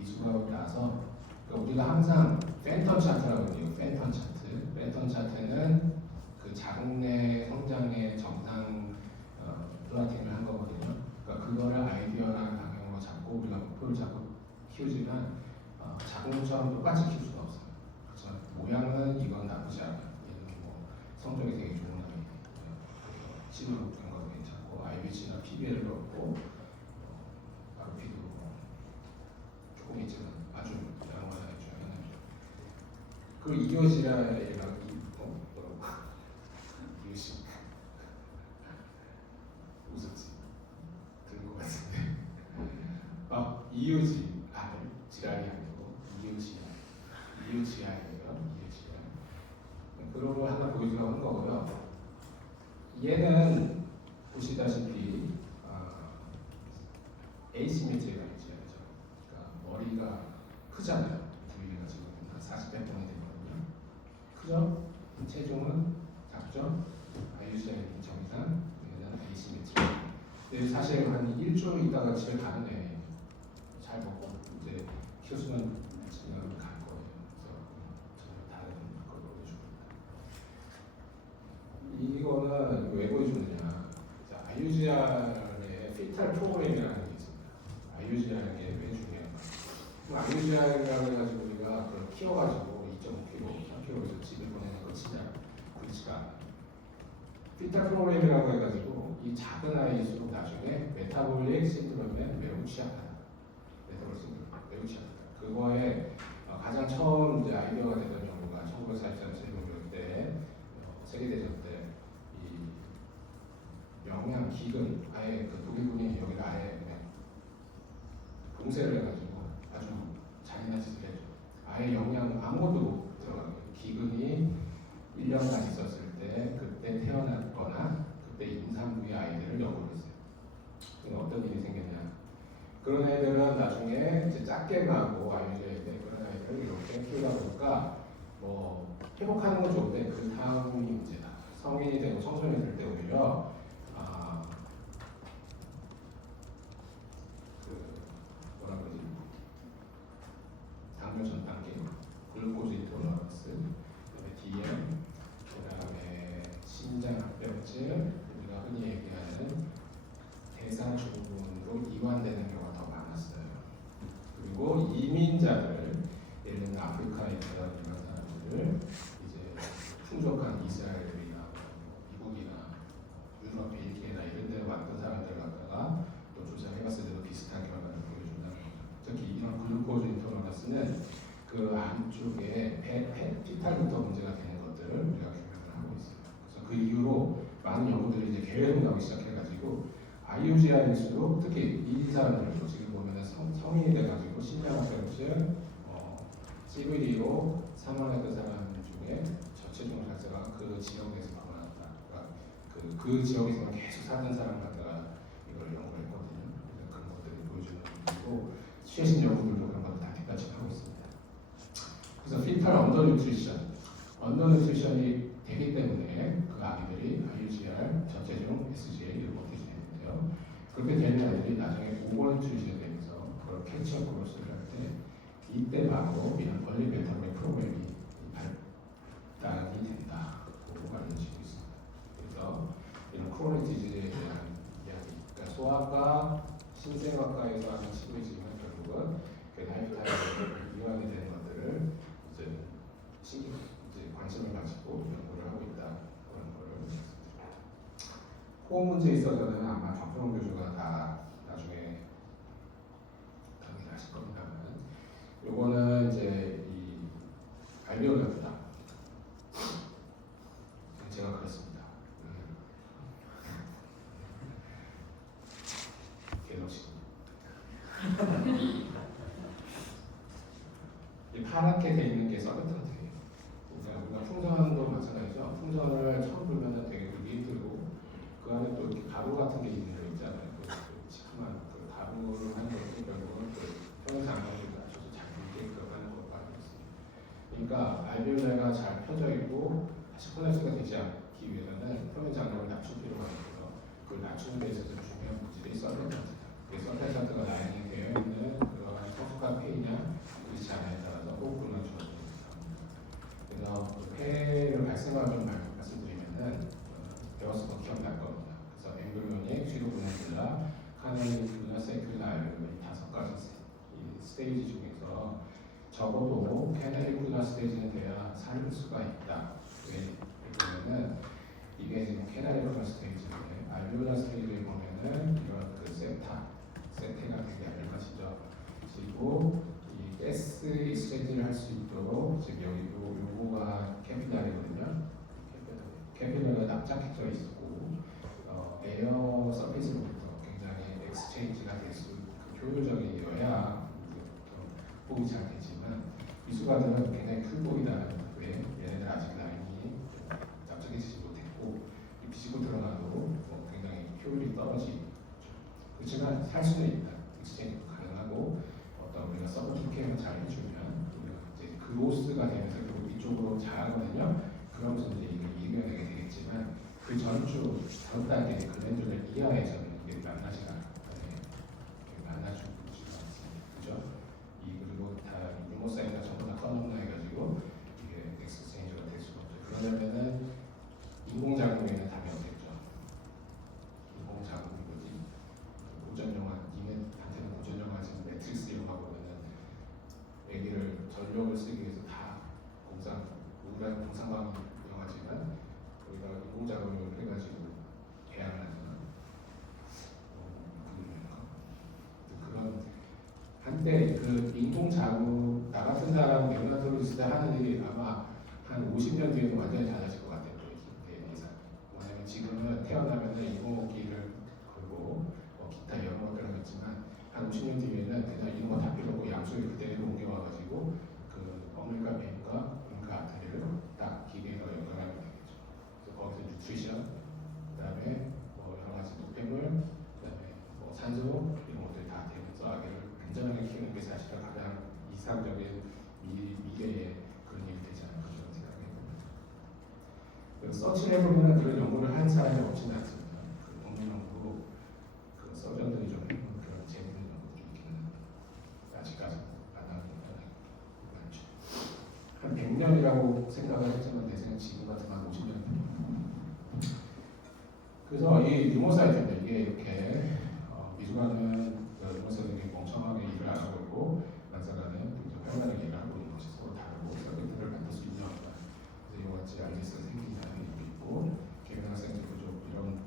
이수가 나서 그러니까 우리가 항상 팬텀 차트라고 해요. 팬텀 차트. 팬텀 차트는 그 자궁 내 성장의 정상 플라팅을 한 거거든요. 그러니까 그거를 아이디어라는 방향으로 잡고 우리가 목표를 잡고 키우지만 자궁처럼 똑같이 키울 수는 없어요. 그래서 모양은 이건 나쁘지 않아요. 얘는 뭐 성적이 되게 좋은 아이예요. 치료로 된 것도 괜찮고 IBC나 PBL도 없고 RP도 조금 있지만 아주 양호한 아이 중에 하나죠. 그 이교지라이랑 뭐라고 이유식 웃었지 들은 것 같은데 이유지 지랄이 아니고 이유지아예요. 이유지아 그런 걸 하나 보여주려고 한 거고요. 얘는 보시다시피 에이시메트리가 있죠. 그러니까 머리가 크잖아요. 부위가 지금 한 40배권이 되거든요. 크죠? 체중은 작죠? IUCI는 정상, 얘는 에이시메트리. 근데 사실 한 일주일 있다가 집에 가는 애 잘 먹고 이제 키우수만 지나면 갈 거예요. 그래서 전혀 다른 걸 보여줍니다. 이거는 왜 보여주느냐? IUGR의 피탈 프로그램이라는 게 있습니다. IUGR라는 게 왜 중요한가? IUGR이라고 해가지고 우리가 그걸 키워가지고 2.5kg, 3kg에서 집에 보내는 거 진짜 그렇지가 않아요. 피탈 프로그램이라고 해가지고 이 작은 아이일수록 나중에 메타볼릭 신드롬에 매우 취약하다. 메타볼릭 신드롬 매우 취약하다. 그거에 가장 처음 이제 아이디어가 됐던 연구가 1944년 세계대전 때 세계대전 때 이 영양 기근 아예 그 독일군이 여기다 아예 그냥 봉쇄를 해가지고 아주 잔인한 짓을 해줘. 아예 영양 아무것도 못 들어가요. 기근이 1년간 있었을 때 그때 태어났거나 그때 임산부의 아이들을 연구를 했어요. 그럼 어떤 일이 생겼냐? 그런 애들은 나중에 이제 작게 나고 아이들이 그런 아이들을 이렇게 키우다 보니까 뭐 회복하는 건 좋은데 그 다음이 문제다. 성인이 되고 청소년이 될 때 오히려 뭐라 그러지? 당뇨 전 단계, 글루코즈 인톨러런스, DM 즉 우리가 흔히 얘기하는 대사증후군으로 이완되는 경우가 더 많았어요. 그리고 이민자들, 예를 들면 아프리카에 있던 이런 사람들을 이제 풍족한 이스라엘이나 미국이나 유럽, 벨기에나 이런 데 왔던 사람들 갖다가 또 조사를 해봤을 때도 비슷한 결과를 보여준다는 거죠. 특히 이런 글루코즈 인토러런스는 그 안쪽에 피탈부터 문제가 되는 것들을 우리가 규명을 하고 있어요. 그래서 그 이후로 많은 연구들이 이제 계속 나오기 시작해가지고 IUGR일수록 특히 이 사람들도 지금 보면은 성인이 돼가지고 심장합병증, CVD로 사망했던 사람 중에 저체중 자체가 그 지역에서 나타났다. 그러니까 그 지역에서만 계속 사는 사람 갖다가 이걸 연구를 했거든요. 그래서 그런 것들을 보여주는 거고 최신 연구들도 그런 것들 다 뒷받침하고 있습니다. 그래서 피탈 언더뉴트리션이 되기 때문에 그 아기들이 IUGR, 저체중, SGA 이런 것들이 되는데요. 그렇게 되는 아이들이 나중에 오버뉴트리션이 되면서 그걸 캐치업 크로스를 할 때 이때 바로 이런 얼리 베터ment 프로그램이 발달이 된다고 알려지고 있습니다. 그래서 이런 크로닉 디지즈에 대한 이야기, 그러니까 소아과, 신생아과에서 하는 치료이지만 결국은 그 라이프타임에 이완이 되는 것들을 이제 관심을 가지고 연구를 하고 있다 그런 거를 말씀드립니다. 호흡 문제에 있어서는 아마 박병호 교수가 다 나중에 강의를 하실 겁니다만, 요거는 이제 이 알베올라 부담, 제가 그렇습니다. 개덕식. 이 파랗게 돼 있는 게 서브턴트예요. 우리가 풍선도 마찬가지죠. 풍선을 처음 불면 되게 불기 힘들고 그 안에 또 이렇게 가루 같은 게 있는 거 있잖아요. 그 시큼한 그 가루를 하는 것도 결국은 그 평상안경을 맞춰서 잘 불게끔 하는 것과 같습니다. 그러니까 알베올라가 잘 펴져 있고 시커넥스가 되지 않기 위해서는 평상안경을 낮출 필요가 있어서 그걸 낮추는 데 있어서 중요한 물질이 서브턴트다. 서브턴트가 라인이 되어 있는 그러한 성숙한 폐이냐 그렇지 않아에 따라서 호흡곤란 주어집니다. 그래서 폐를 발생을 좀 말씀드리면은 배워서 더 기억날 겁니다. 그래서 엠브리오닉, 쥐로분해질라, 카네이클라, 세클라, 이 5가지 스테이지 중에서 적어도 캐나리쿨라 스테이지는 돼야 살 수가 있다. 왜? 그러면은 이게 지금 캐나리쿨라 스테이지인데 알베올라 스테이지를 보면은 이런 그 세테가 되게 알려가시죠. 그리고 이 가스 익스체인지를 할 수 있도록 지금 여기 요거가 캐피탈이거든요. 캐피탈가 납작해져 있고 에어 서페이스로부터 굉장히 익스체인지가 될 수 효율적이어야 보이지 않겠지만 미술가들은 굉장히 클 보이다는 왜 얘네들 아직 라인이 납작해지지 못했고 비집고 들어가도 굉장히 효율이 떨어지죠. 그렇지만 살 수는 있다. 익스체인지도 가능하고 어떤 우리가 서브트 케어를 잘 해주면 이제 그로스가 되면서 결국 이쪽으로 자라거든요. 그러면서 이제 이걸 이겨내게 되겠지만 그 전 단계 글렌듈 이하에서는 이게 만나지 않거든요. 만나주고 있지가 않습니다. 그죠? 그리고 다 유모사이드가 전부 다 커넥터 해가지고 이게 엑스체인지가 될 수가 없죠. 그러려면은 인공자궁에는 답이 없겠죠. 인공자궁이 뭐지? 고전영화, 님한테는 고전영화에서 매트릭스 이용하고는 애기를 전력을 쓰기 위해서 다 우리가 공상과학 영화지만 우리가 인공자궁을 해가지고 배양을 하잖아. 그런 한때 그 인공자궁 나 같은 사람 네오나트로리스트 하는 일이 아마 한 50년 뒤에는 완전히 달라질 것 같아요. 왜냐면 지금은 태어나면 인공호흡기를 걸고 기타 여러 것들을 하겠지만 한 50년 뒤에는 그냥 이런 거 다 필요 없고 양쪽에 그대로 옮겨와가지고 그 어물과 뱀과 그 아트리를 딱 기계로 연결하면 되겠죠. 그래서 거기서 뉴트리션, 그다음에 여러 가지 노폐물, 그다음에 산소 이런 것들이 다 되면서 아기를 안전하게 키우는 게 사실은 가장 이상적인 미래의 그런 일이 되지 않을까 저는 생각이 듭니다. 서치를 해보면 그런 연구를 한 사람이 없지는 않습니다. 그 동료 연구 그 서전들이 좀 그런 재밌는 연구들이 있기는 아직까지 만나는 게 많죠. 한 100년이라고 생각을 했지만 내 생각 지금 같은 한 50년 그래서 이 유머 사이트인데 이게 이렇게 미술관은 유머사이트는 이렇게 멍청하게 일을 안 하고 있고 만사가는 굉장히 활발하게 일을 하고 있는 것이 서로 다르고 서비스를 만들 수 있는 거다. 그래서 이와 같이 알리스가 생기는 일이 있고 개별 학생 부족 이런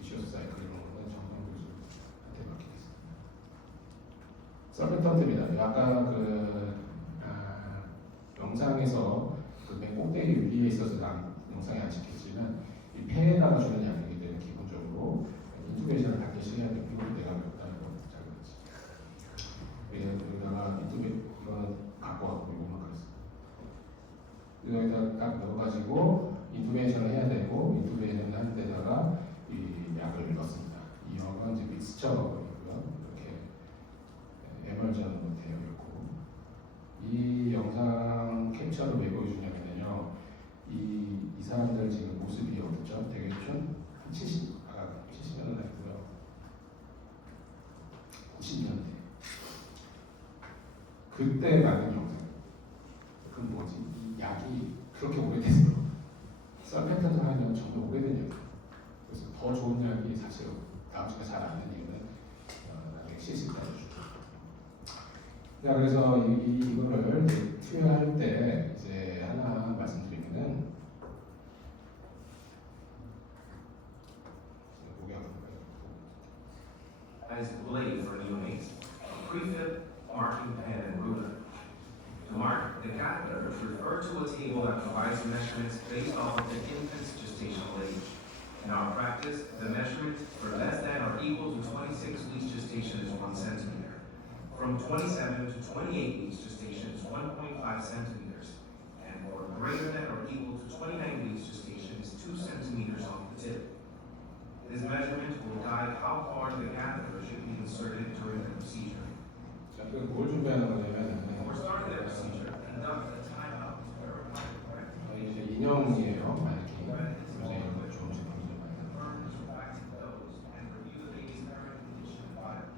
비시어스 사이클 이런 거는 정성 교수한테 맡기겠습니다. 서비턴트입니다. 아까 영상에서 그 맨 꼭대기 위에 있어서 난 영상에 안 찍혔지만 이 폐에다가 주는 약이기 때문에 기본적으로 인투베이션을 반드시 해야 되고 이걸 내가 배웠다는 거 잘 그랬지. 여기다가 이거는 갖고 왔고 이것만 그랬어. 여기다 딱 넣어가지고 인투베이션을 해야 되고 인투베이션을 할 때다가 이 약을 넣습니다. 이 약은 이제 믹스처이고요. 이렇게 에멀전으로 되어 있고 이 영상 캡처를 왜 보여주냐면요. 이 사람들 지금 모습이 어떻죠? 되게 좀 70년은 아니고요. 90년대. 그때 만든 영상. 그 뭐지? 이 약이 그렇게 오래됐어. 설펜탄을 하면 정말 오래된 약. 그래서 더 좋은 약이 사실 다음 주가 잘 안 되는 이유는 나중에 70까지 주죠. 자, 그래서 이거를 투여할 때 이제 하나 말씀드리면은 as blade for neonates, prefib, marking pen, and ruler. To mark the catheters, refer to a table that provides measurements based off of the infant's gestational age. In our practice, the measurement for less than or equal to 26 weeks gestation is 1 centimeter. From 27 to 28 weeks gestation is 1.5 centimeters. And for greater than or equal to 29 weeks gestation is 2 centimeters off the tip. This measurement will guide how far the catheter should be inserted during the procedure. 자, 뭘 준비하는 거냐면 Before starting the procedure, conduct a timeout to verify the correct 이제 인형이에요. 만약에 confirm the surfactant dose and review the baby's current condition and vital.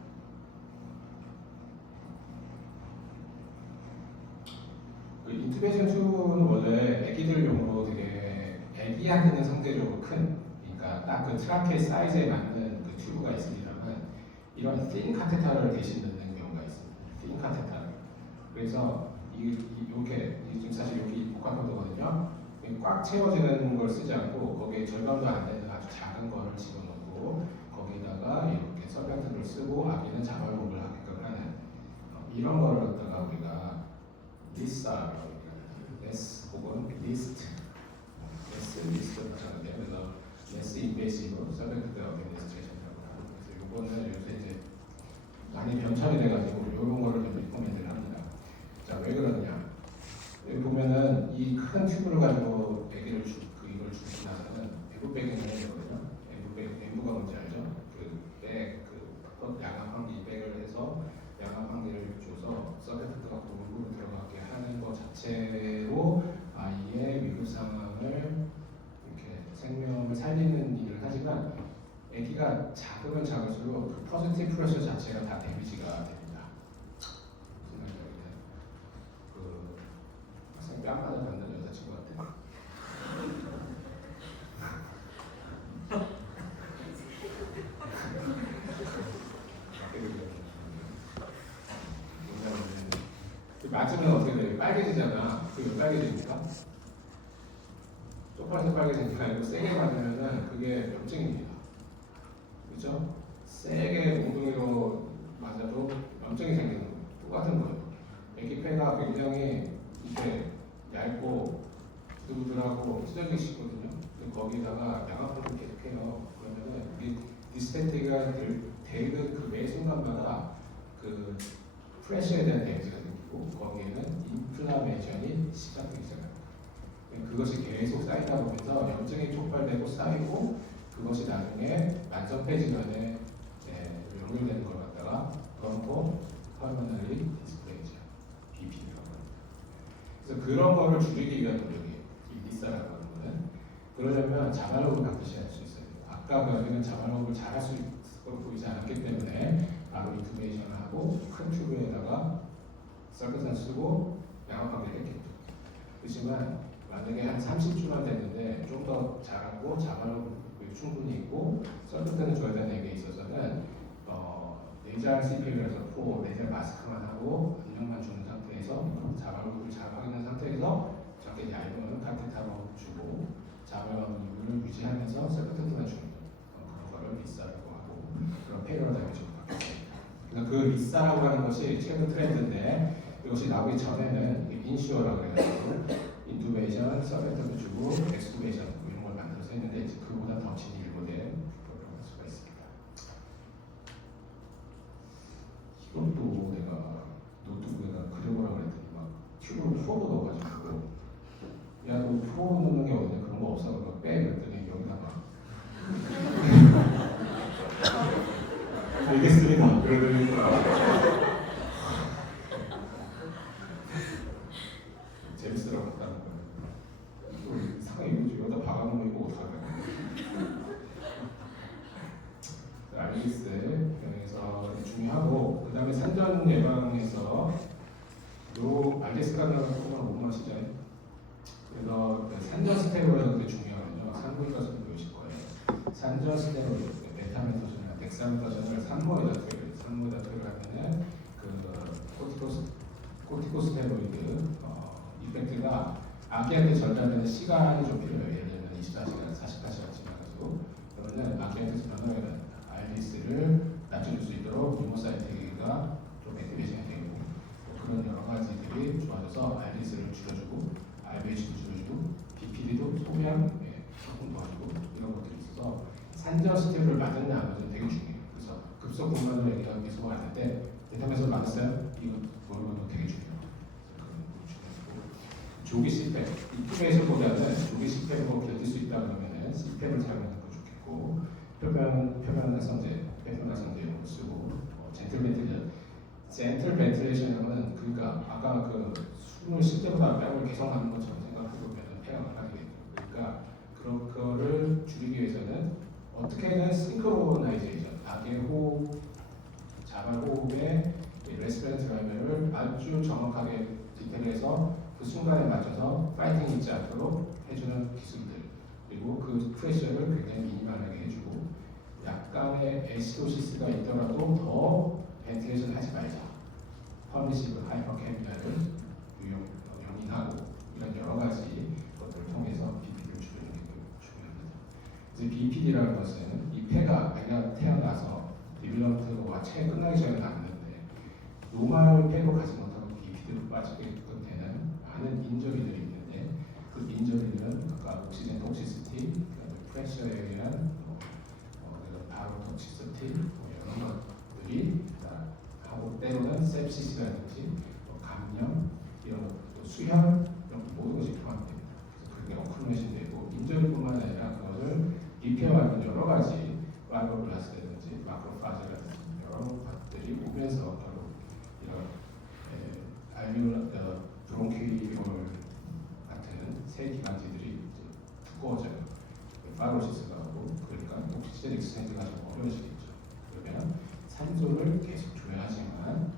그 인투베이션 튜브는 원래 아기들용으로 되게 아기한테는 상대적으로 큰, 그러니까 딱 그 트라케 사이즈에 맞는 그 튜브가 있습니다만 이런 틴 카테터를 대신 넣는 경우가 있습니다. 틴 카테터. 그래서 이렇게 지금 사실 여기 복합형도거든요. 꽉 채워지는 걸 쓰지 않고 거기에 절반도 안 되는 아주 작은 거를 집어넣고 거기다가 이렇게 설ben트를 쓰고 아기는 자발호흡을 하게끔 하는 이런 거를 갖다가 우리가 리사라고 얘기합니다. 레스 혹은 리스트가 하는데 그래서 레스 인베이시브 설벤트 어드미니스트레이션이라고 하고 그래서 요거는 요새 이제 많이 변천이 돼가지고 이런 거를 좀 리코멘드를 합니다. 자, 왜 그러냐? 여기 보면은 이 큰 튜브를 가지고 아기를 이걸 주고 나서는 에브백을 해야 되거든요. 에브가 뭔지 알죠? 양압 환기 백을 해서 양압 환기를 줘서 서베트가 골고루 들어가게 하는 것 자체로 아이의 위급 상황을 이렇게 생명을 살리는 일을 하지만 아기가 작으면 작을수록 그 퍼센티지 프레셔 자체가 다 데미지가 됩니다. 무슨 말인지 알겠나요? 그 학생 뺨마다 받는 여자친구한테 맞으면 어떻게 돼요? 빨개지잖아. 그게 왜 빨개집니까? 쪽팔려서 빨개지는 게 아니고 세게 맞으면은 그게 염증입니다. 그렇죠? 세게 몽둥이로 맞아도 염증이 생기는 거예요. 똑같은 거예요. 애기 폐가 굉장히 이렇게 얇고 부들부들하고 찢어지시거든요. 거기다가 양압으로 계속해요. 그러면은 이 디스텐트가 되는 그 매 순간마다 그 프레셔에 대한 데미지가 생기고 거기에는 인플라메이션이 시작되기 시작합니다. 그것이 계속 쌓이다 보면서 염증이 촉발되고 쌓이고 그것이 나중에 만성폐질환에 연결되는 걸 갖다가 브론코 퍼머널리 디스플레이션 BP라고 합니다. 그래서 그런 거를 줄이기 위한 노력이에요. 이 리사라고 하는 거는. 그러려면 자발호흡을 반드시 할 수 있어요. 아까 그 여기는 자발호흡을 잘 할 수 있고 보이지 않았기 때문에 바로 인투베이션을 하고 큰 튜브에다가 설크선 쓰고 양압하게 했겠죠. 그렇지만 만약에 한 30주만 됐는데 좀 더 잘하고 자발호흡을 충분히 있고 서포트는 줘야 되는 얘기에 있어서는 내장 CPU에서 프로 내장 마스크만 하고 압력만 주는 상태에서 자발구를 잘 확인한 상태에서 저렇게 얇은 카테타로 주고 자발구를 유지하면서 서포트만 주는 그런 거를 리사라고 하고 그런 페이로를 다루시고 바뀌었습니다. 그래서 그 리사라고 하는 것이 최근 트렌드인데 이것이 나오기 전에는 인슈어라고 해가지고 인투베이션, 서베이터도 주고 엑스투베이션 이런 걸 만들어서 했는데 이제 그보다 더 진일보된 프로그램을 할 수가 있습니다. 이것도 내가 노트북에다 그려보라고 그랬더니 막 튜브를 풀어도 넣어가지고 야 너 풀어 넣는 게 어디냐 그런 거 없어 그거 빼 그랬더니 여기다가 알겠습니다 그러더니 재밌으라고 했다는 거예요. 이상하게 이거 여기다 박아놓으면 이거 어떡하냐. 알리스 병에서 중요하고 그 다음에 산전 예방에서 요 알리스라는 코너를 못 마시죠. 그래서 산전 스테로이드 되게 중요하거든요. 산부인과 선생님 배우실 거예요. 산전 스테로이드, 메타메토전이나 덱사메토전을 산모에다 투여를 하면은 그 코티코스테로이드 이펙트가 아기한테 전달되는 시간이 좀 필요해요. 예를 들면 24시간, 48시간 지나가지고 그러면 아기한테 전달되는 알리스를 낮춰줄 수 있도록 리모사이트가 좀 액티베이션이 되고 그런 여러 가지들이 좋아져서 알리스를 줄여주고 RBH도 줄여주고 BPD도 소량 조금 도와주고 이런 것들이 있어서 산전 스테로이드를 맞았냐 안 맞았냐 되게 중요해요. 그래서 급속 분만으로 얘기가 계속 하는데 대탐에서 맞았어요? 이거 그거 되게 중요해요. 조기 CPAP, 이쪽에서보다는 조기 CPAP으로 견딜 수 있다 그러면은 CPAP을 사용하는 거 좋겠고 표면화성제, 표면화성제로 쓰고 젠틀 벤틸레이션이라고는 그러니까 아까 그 숨을 쉴 때보다 빼고 계속 하는 것처럼 생각해보면 폐활을 하게 돼요. 그러니까 그런 거를 줄이기 위해서는 어떻게든 싱크로나이제이션, 악의 호흡, 자발 호흡의 레스피레이터 라이브를 아주 정확하게 디테일해서 그 순간에 맞춰서 파이팅 있지 않도록 해주는 기술들 그리고 그 프레셔를 굉장히 미니멀하게 해주고 약간의 에시도시스가 있더라도 더 벤틸레이션 하지 말자 퍼미시브 하이퍼캐미아를 용인하고 이런 여러 가지 것들을 통해서 BPD를 줄이는 게 중요합니다. 이제 BPD라는 것은 이 폐가 내가 태어나서 디빌런트와 채 끝나기 전에 났는데 노말 폐로 가지 못하고 BPD로 빠지게 되는 많은 인저리들이 있는데 그 인저리들은 아까 옥시젠 톡시시티, 프레셔에 의한 바로 톡시시티 이런 것들이 하고 때로는 sepsis라든지 감염 이런 것, 또 수혈 이런 모든 것이 포함됩니다. 그래서 그게 어크루메이션 되고 인저리뿐만 아니라 그것을 리페어하는 여러 가지 파이브블라스트라든지 마크로파즈라든지 여러 것들이 오면서 결국 이런 알비올 브론키올 같은 새 기관지들이 두꺼워져요. 파이브로시스가 하고 그러니까 옥시젠 익스텐드가 좀 어려워지겠죠. 그러면 산소를 계속 줘야지만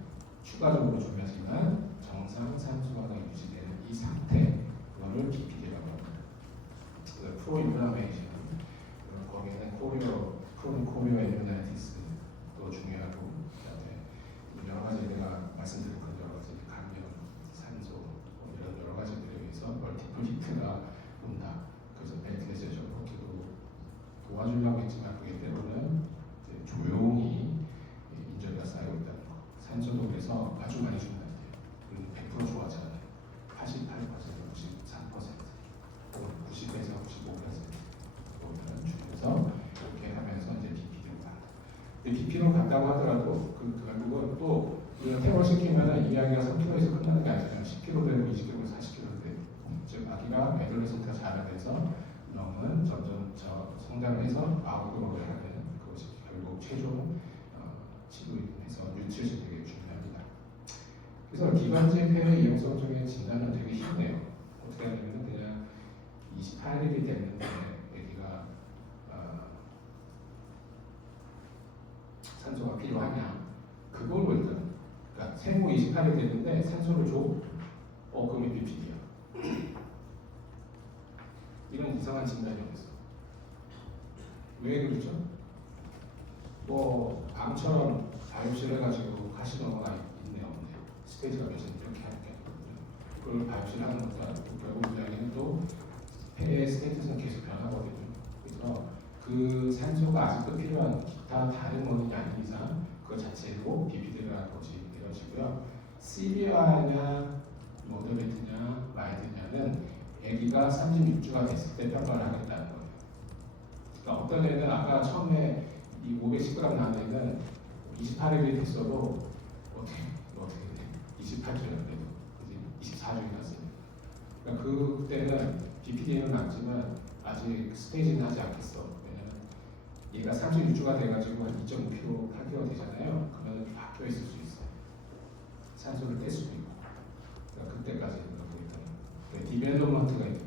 추가적으로 줘야지만 정상 산소가 유지되는 이 상태 그거를 BPD라고 합니다. 프로인플라메이션 거기에는 코리오 에르나이티스도 중요하고 그다음에 여러 가지 내가 말씀드린 건 여러 가지 감염, 산소 이런 여러 가지들에 의해서 멀티플 히트가 온다. 그래서 벤틸레이션 호흡기도 도와주려고 했지만 그게 때로는 조용히 인저리가 쌓이고 있다는 거. 산소도 그래서 아주 많이 주면 안 돼요. 그리고 100% 좋아하지 않아요. 88%, 94%, 혹은 90에서 95%를 주면서 이렇게 하면서 이제 BPD로 간다. 근데 BPD로 간다고 하더라도 결국은 또 우리가 퇴원 시키면 이야기가 3kg에서 끝나는 게 아니잖아요. 10kg 되고 20kg, 40kg 되고 즉 아기가 애돌레센트가 자라면서 령은 점점 성장을 해서 아웃으로 가는 그것이 결국 최종 치료해서 뉴트리션 되게 중요합니다. 그래서 기관지 폐의 이용성 중에 진단은 되게 쉽네요. 어떻게 하냐면 그냥 28일이 됐는데 아기가 산소가 필요하냐 그걸로 일단 그러니까 생후 28일 됐는데 산소를 줘? 그러면 BPD야. 이런 이상한 진단이 없어. 왜 그러죠? 뭐 암처럼 바이옵시를 해가지고 카시노가 있네 없네 스테이지가 몇인 이렇게 할게 그걸 바이옵시를 하는 것도 아니고 결국 이야기는 또 폐의 스테이트는 계속 변하거든요. 그래서 그 산소가 아직도 필요한 기타 다른 원인이 아닌 이상 그 자체로 비피드라는 것이 되어지고요. 시비아냐 모더레트냐 마이드냐는 아기가 36주가 됐을 때 평가를 하겠다는 거예요. 그러니까 어떤 애는 아까 처음에 이 510g 나온 애는 28일이 됐어도 어떻게 돼? 28주였는데도 24주이 났으니까. 그러니까 그때는 BPD는 맞지만 아직 스테이지는 하지 않겠어. 왜냐면 얘가 36주가 돼가지고 한 2.5kg, 8kg 되잖아요. 그러면 바뀌어 있을 수 있어요. 산소를 뗄 수도 있고. 그러니까 그때까지 디벨롭먼트가 있다.